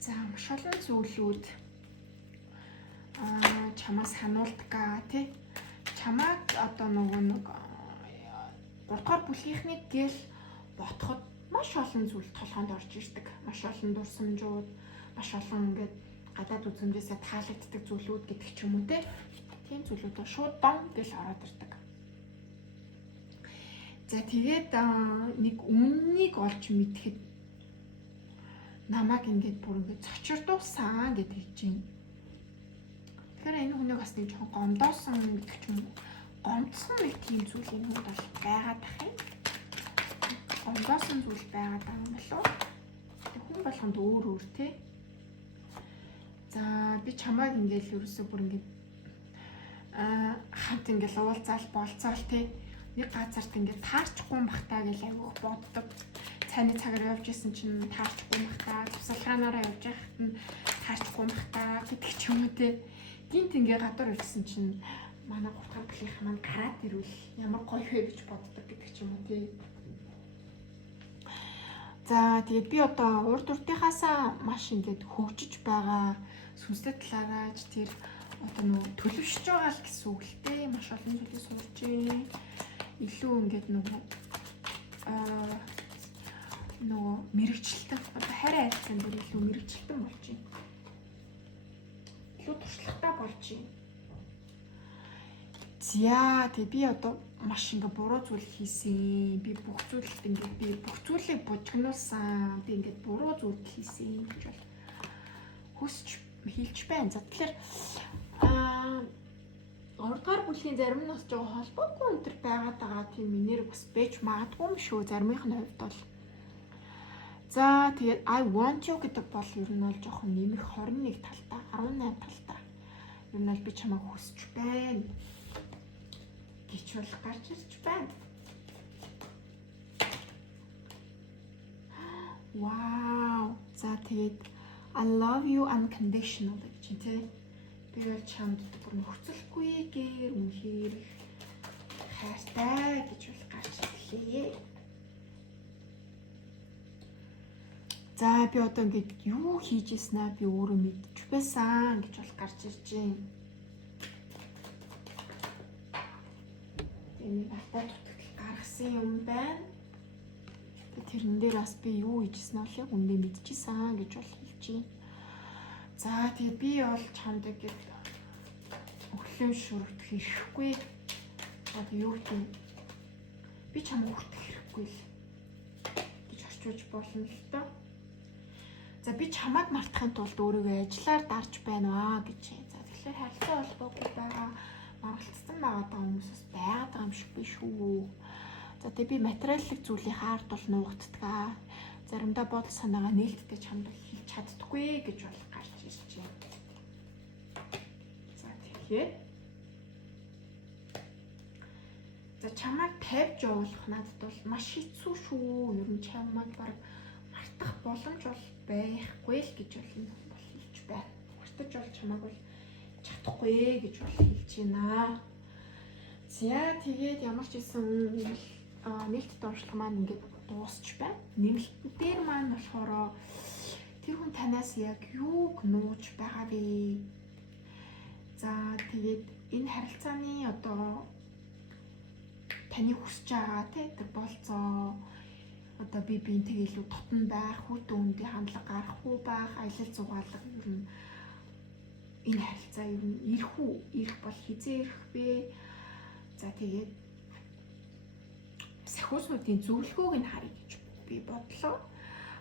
За маш олон зүйлүүд чамаас сануулдаг тий. Чамайг одоо нөгөө нэг 3 дугаар бүлгийнхнийг гэл ботход маш олон зүйл толгоонд орж ирдэг. Маш олон дурсамжууд, маш олон ингээд гадаад үзмжээсээ таалагддаг зүйлүүд гэдэг ч юм уу тий. Тийм зүйлүүд шууд дон гэл ороод ирдэг. За тэгээд нэг үннийг олж мэдхэд намайг ингээд бүр ингээд цочирдуулсан гэж хэлж байна. Тэгэхээр энэ хүнийг бас нэг жоохон гомдоосон гэдэг ч юм уу. Гомдсон нэг тийм зүйл энэ хүнд бол байгаад ах юм. Гомдоосон зүйл байгаад байгаа юм болов уу? Тэг хүн болгонд өөр тий. За би чамайг ингээд ерөөсөө бүр ингээд хамт ингээд уулзаал болцоол тий. Нэг газарт ингээд таарчихгүй юм бахтаа гэж айгүйх боддог. Цайны цагаар явж исэн чинь таарчихгүй махтаа, тусалгаанаараа явж байхад нь таарчихгүй махтаа гэдэг ч юм уу те. Гинт ингээ гадуур ирсэн чинь манай 3 дахь бүлийнхэн маань гараад ирвэл ямар гоё вэ гэж боддог гэдэг ч юм уу те. За тэгээд би одоо урд урдынхаасаа маш ингээд хөгжиж байгаа сүнслэг талаараа тэр одоо нөгөө төлөвшөж байгаа л гэсэн үг л те. Маш олон зүйлийг сурч байна. Илүү ингээд нөгөө мэрэгчлэлтэн одоо хайр харилцаан дээр илүү мэрэгчлэлтэн болж байна. Илүү туршлагатай болж байна. За тэгээ би одоо маш ингээ буруу зүйл хийсэн. Би бүх зүйлийг бужигнуулсан. Би ингээд буруу зүйл хийсэн гэж бол хүсч хэлж байна. За тэгэхээр 3 дугаар бүлгийн зарим нь бас жоо холбоогүй өнтер байгаад байгаа тийм энерги бас байж магадгүй юм шүү. Заримынх нь хувьд бол. За тэгээд I want you гэдэг бол ер нь бол жоохон нэмэх 21 талтай 18 талтай. Ер нь бол би чамайг хүсэж байна гэж бол гарч ирж байна. Wow. За тэгээд I love you unconditional гэж тийм. Би бол чамд бүр нөхцөлгүйгээр үнэхээр хайртай гэж бол гарч ирлээ. За би одоо ингээд юу хийж ийснаа би өөрөө мэдчих байсан гэж бол гарч ирж байна. Энэ батат гаргасан юм байна. Тэрэн дээр бас би юу хийжсэн нь яг үндэ мэдчихсэн гэж бол хэлж байна. За тэгээ би бол чамд ингээд өглөө шүргэх хэрэггүй. Одоо юу гэдэг Би чамд хүртэх хэрэггүй л гэж орчуулж болно л доо. За би чамайг мартахын тулд өөрийгөө ажиллаар дарж байна аа гэж. За тэгэхээр харилцаа холбоогүй байгаа маргалцсан байгаа хүмүүсээс байгаад байгаа юм шиг биш үү? За тэгээ би материаллык зүйлийн хаард бол нуугдтгаа. Заримдаа бодол санаагаа нээлттэй чамд хэлж чаддаггүй гэж бол гарч ирж байна. За тэгэхээр за чамайг тавьж явуулах надад бол маш хэцүү шүү. Ер нь чамайг баг мартах боломж бол байхгүй л гэж бол хэлж байна. Мартаж бол чамайг бол чадахгүй гэж бол хэлж байна. За тэгээд ямар ч хэлсэн нээлттэй уншлага маань ингээд дуусч байна. Нэмэлтэн дээр маань болохоор тэр хүн танаас яг юуг нууж байгаа вэ? За тэгээд энэ харилцааны одоо таны хүсэж байгаа тэр болцоо одоо би биентэйгээ илүү дотн байх, хүүтэн үндийн хандлага гарахгүй байх, аялал зугаалга ер нь энэ харилцаа ер нь ирэх бол хизээ ирэх вэ? За тэгээд сахиуснуудын зөвлөгөөг нь харъя гэж би бодлоо.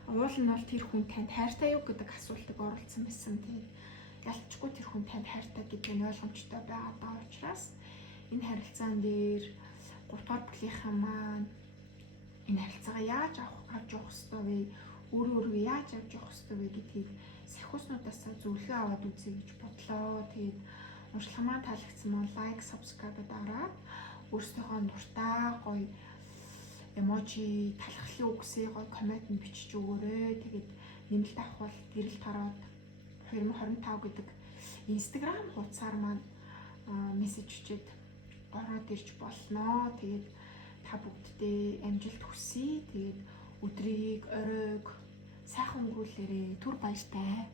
Уул нь бол тэр хүн танд хайртай юу гэдэг асуултыг оруулсан байсан. Тэгээд ялцчгүй тэр хүн танд хайртай гэдэг нь ойлгомжтой байгаа учраас энэ харилцаан дээр 3 дугаар бүлийнхэн маань энэ харилцаагаа яаж авч явах ёстой вэ? Өөрийгөө яаж авч явах ёстой вэ гэдгийг сахиуснуудаас зөвлөгөө аваад үзье гэж бодлоо. Тэгээд уншлага маань таалагдсан бол лайк, subscribe дараад өөрсдийнхөө дуртай гоё эможи, талхлын үгсээ гоё коммент бичиж өгөөрэй. Тэгээд нэмэлт авах бол гэрэл тараад 2025 гэдэг Instagram хуудасаар маань мессеж бичээд ороод ирж болно. Тэгээд та бүгддээ амжилт хүсье. Тэгээд өдрийг, оройг сайхан өнгөрүүлээрэй. Түр баяртай.